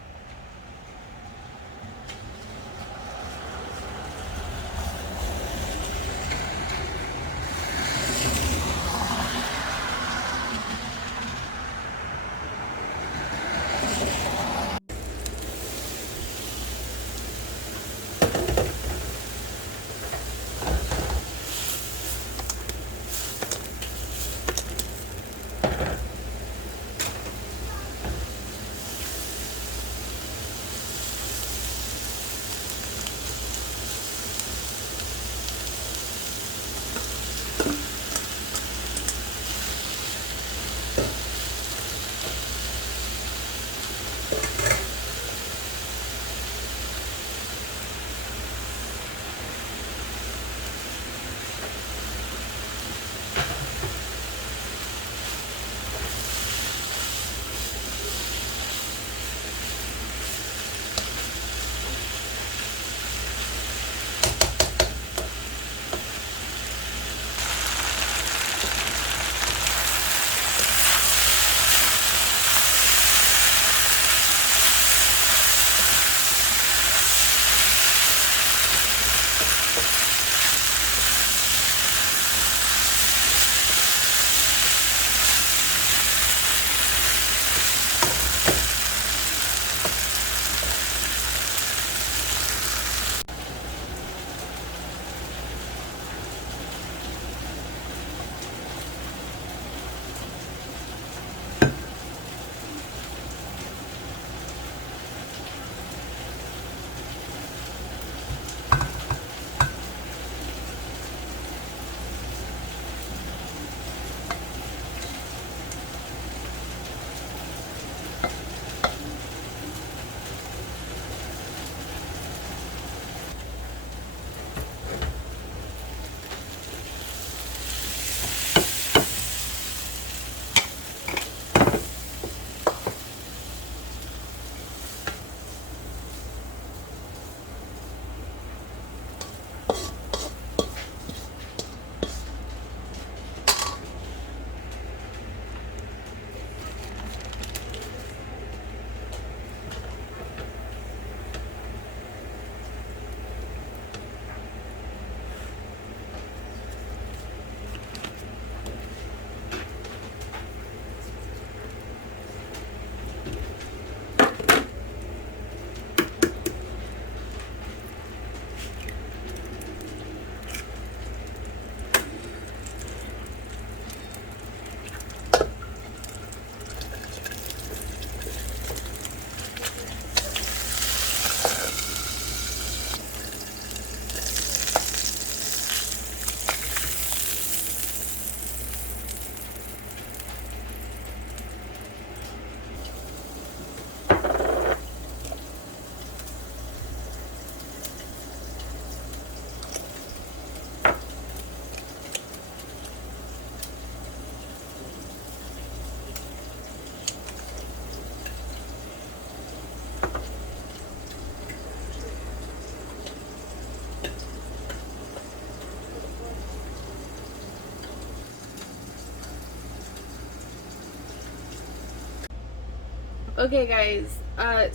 Okay, guys.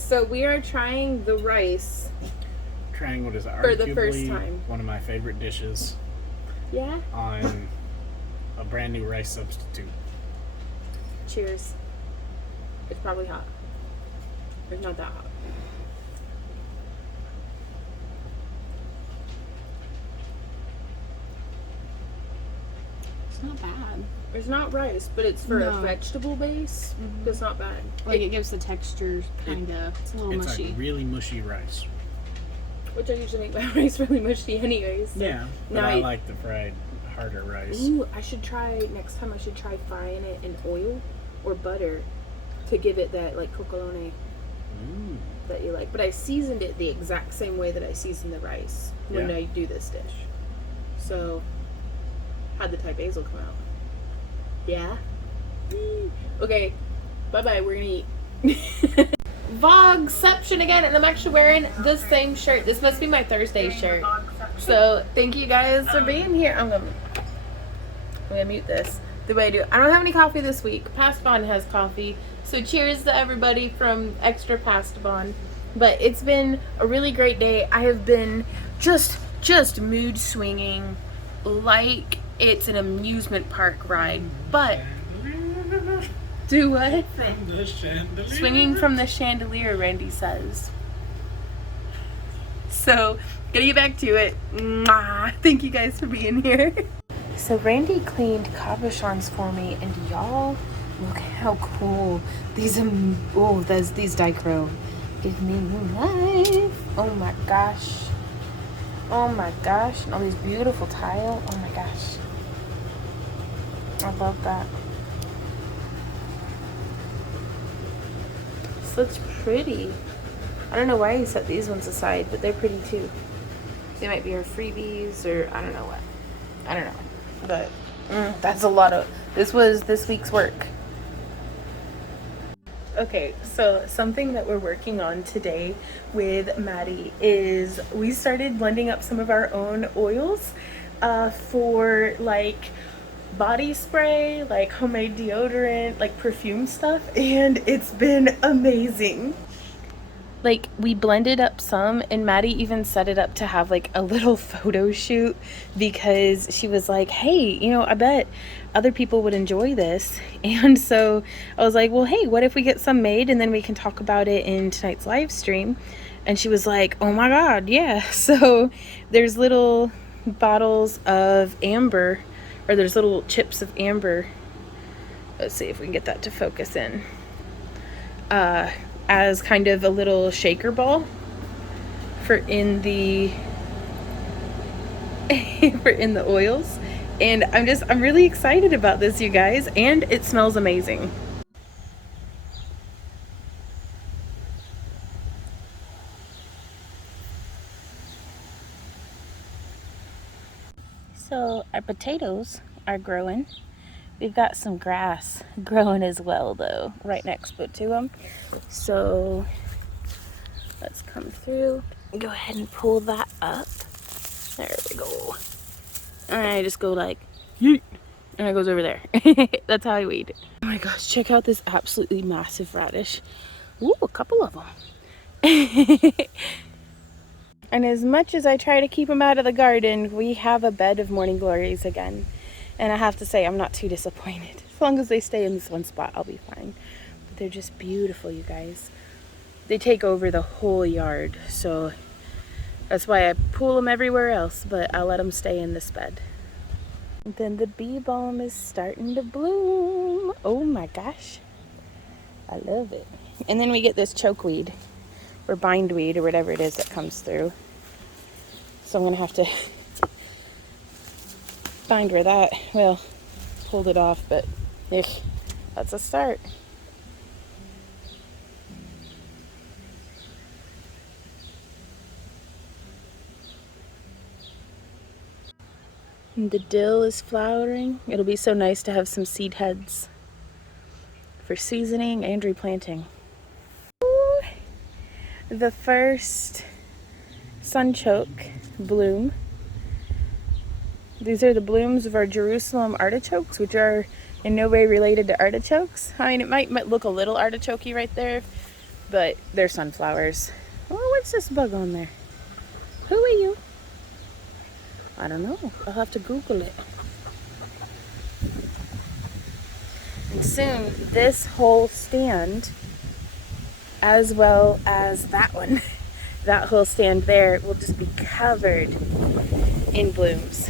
So we are trying the rice. Trying what is For the first arguably time. one of my favorite dishes Yeah? on a brand new rice substitute. Cheers. It's probably hot. It's not that hot. It's not bad. It's not rice, but it's for a No. vegetable base. It's not bad. Like it gives the texture kind of. It's a little It's mushy. like really mushy rice. Which I usually make my rice really mushy anyways. So. Yeah, but Now I like the fried, harder rice. Ooh, I should try, next time I should try frying it in oil or butter to give it that like cocolone Ooh. that you like. But I seasoned it the exact same way that I season the rice when Yeah. I do this dish. So, how'd the Thai basil come out? Yeah? Okay, bye-bye, we're gonna eat. Vlogception again, and I'm actually wearing the same shirt. This must be my Thursday shirt. So, thank you guys for being here. I'm gonna mute this the way I do. I don't have any coffee this week. Pastbon has coffee. So cheers to everybody from Extra Pastbon. But it's been a really great day. I have been just mood swinging like it's an amusement park ride. But do what? From the chandelier. Swinging from the chandelier, Randy says. So, gonna get back to it. Mwah. Thank you guys for being here. So Randy cleaned cabochons for me, and y'all, look how cool these these dichro give me life. Oh my gosh. Oh my gosh. And all these beautiful tile. Oh my gosh. I love that. This looks pretty. I don't know why he set these ones aside, but they're pretty too. They might be our freebies, or I don't know what. I don't know. But that's a lot of, this was this week's work. Okay, so something that we're working on today with Maddie is we started blending up some of our own oils for like body spray, like homemade deodorant, like perfume stuff, and it's been amazing. Like, we blended up some, and Maddie even set it up to have like a little photo shoot because she was like, hey, you know, I bet other people would enjoy this. And so I was like, well, hey, what if we get some made and then we can talk about it in tonight's live stream? And she was like, oh my God, yeah. So there's little bottles of amber, or there's little chips of amber. Let's see if we can get that to focus in. As kind of a little shaker ball for in the for in the oils, and I'm really excited about this, you guys, and it smells amazing. So our potatoes are growing. We've got some grass growing as well, though, right next to them. So let's come through and go ahead and pull that up. There we go. And I just go like, yeet, and it goes over there. That's how I weed. Oh my gosh, check out this absolutely massive radish. Ooh, a couple of them. And as much as I try to keep them out of the garden, we have a bed of morning glories again. And I have to say, I'm not too disappointed. As long as they stay in this one spot, I'll be fine. But they're just beautiful, you guys. They take over the whole yard, so that's why I pull them everywhere else, but I'll let them stay in this bed. And then the bee balm is starting to bloom. Oh my gosh. I love it. And then we get this chokeweed, or bindweed, or whatever it is that comes through. So I'm going to have to find where that, well, pulled it off, but that's a start. And the dill is flowering. It'll be so nice to have some seed heads for seasoning and replanting. Ooh, the first sunchoke bloom. These are the blooms of our Jerusalem artichokes, which are in no way related to artichokes. I mean, it might look a little artichokey right there, but they're sunflowers. Oh, what's this bug on there? Who are you? I don't know. I'll have to Google it. And soon, this whole stand, as well as that one, that whole stand there, will just be covered in blooms.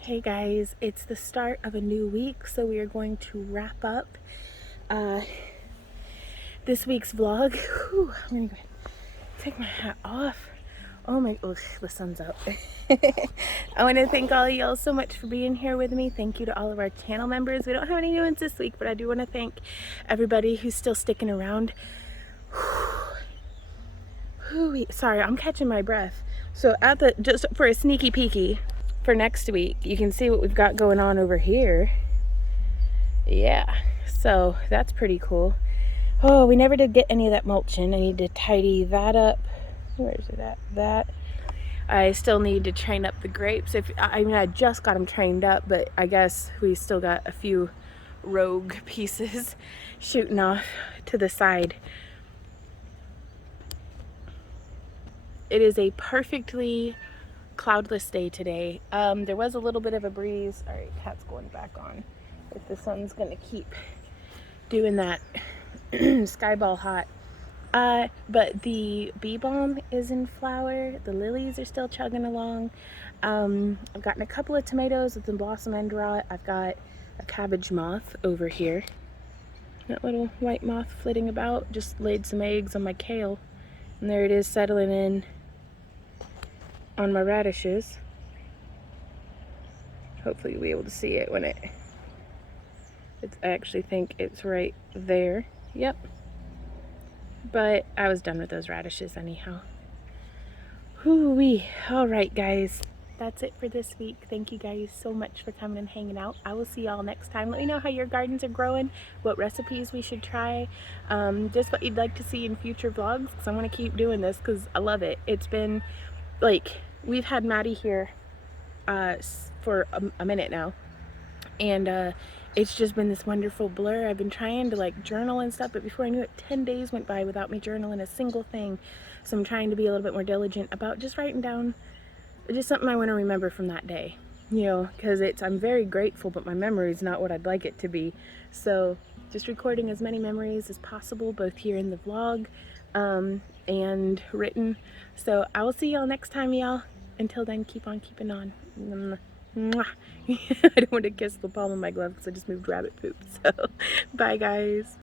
Hey guys, it's the start of a new week, so we are going to wrap up this week's vlog. Whew, I'm gonna go ahead and take my hat off. Oh my, oh, the sun's out. I want to thank all of y'all so much for being here with me. Thank you to all of our channel members. We don't have any new ones this week, but I do want to thank everybody who's still sticking around. Sorry, I'm catching my breath. So just for a sneaky peeky, for next week, you can see what we've got going on over here. Yeah, so that's pretty cool. Oh, we never did get any of that mulching. I need to tidy that up. Where is it at? That. I still need to train up the grapes. I mean, I just got them trained up, but I guess we still got a few rogue pieces shooting off to the side. It is a perfectly cloudless day today. There was a little bit of a breeze. All right, cat's going back on. If the sun's gonna keep doing that sky ball hot. But the bee balm is in flower. The lilies are still chugging along. I've gotten a couple of tomatoes with the blossom end rot. I've got a cabbage moth over here. That little white moth flitting about just laid some eggs on my kale. And there it is settling in on my radishes. Hopefully you'll be able to see it when I actually think it's right there. Yep. But I was done with those radishes anyhow. Hoo-wee. All right, guys. that's it for this week. Thank you guys so much for coming and hanging out. I will see y'all next time. Let me know how your gardens are growing, what recipes we should try, just what you'd like to see in future vlogs, because I want to keep doing this because I love it. It's been like, we've had Maddie here for a minute now, and it's just been this wonderful blur. I've been trying to like journal and stuff, but before I knew it, 10 days went by without me journaling a single thing. So I'm trying to be a little bit more diligent about just writing down just something I want to remember from that day, you know, because I'm very grateful, but my memory is not what I'd like it to be. So just recording as many memories as possible, both here in the vlog and written. So I will see y'all next time, y'all. Until then, keep on keeping on. Mwah. I don't want to kiss the palm of my glove because I just moved rabbit poop. So bye, guys.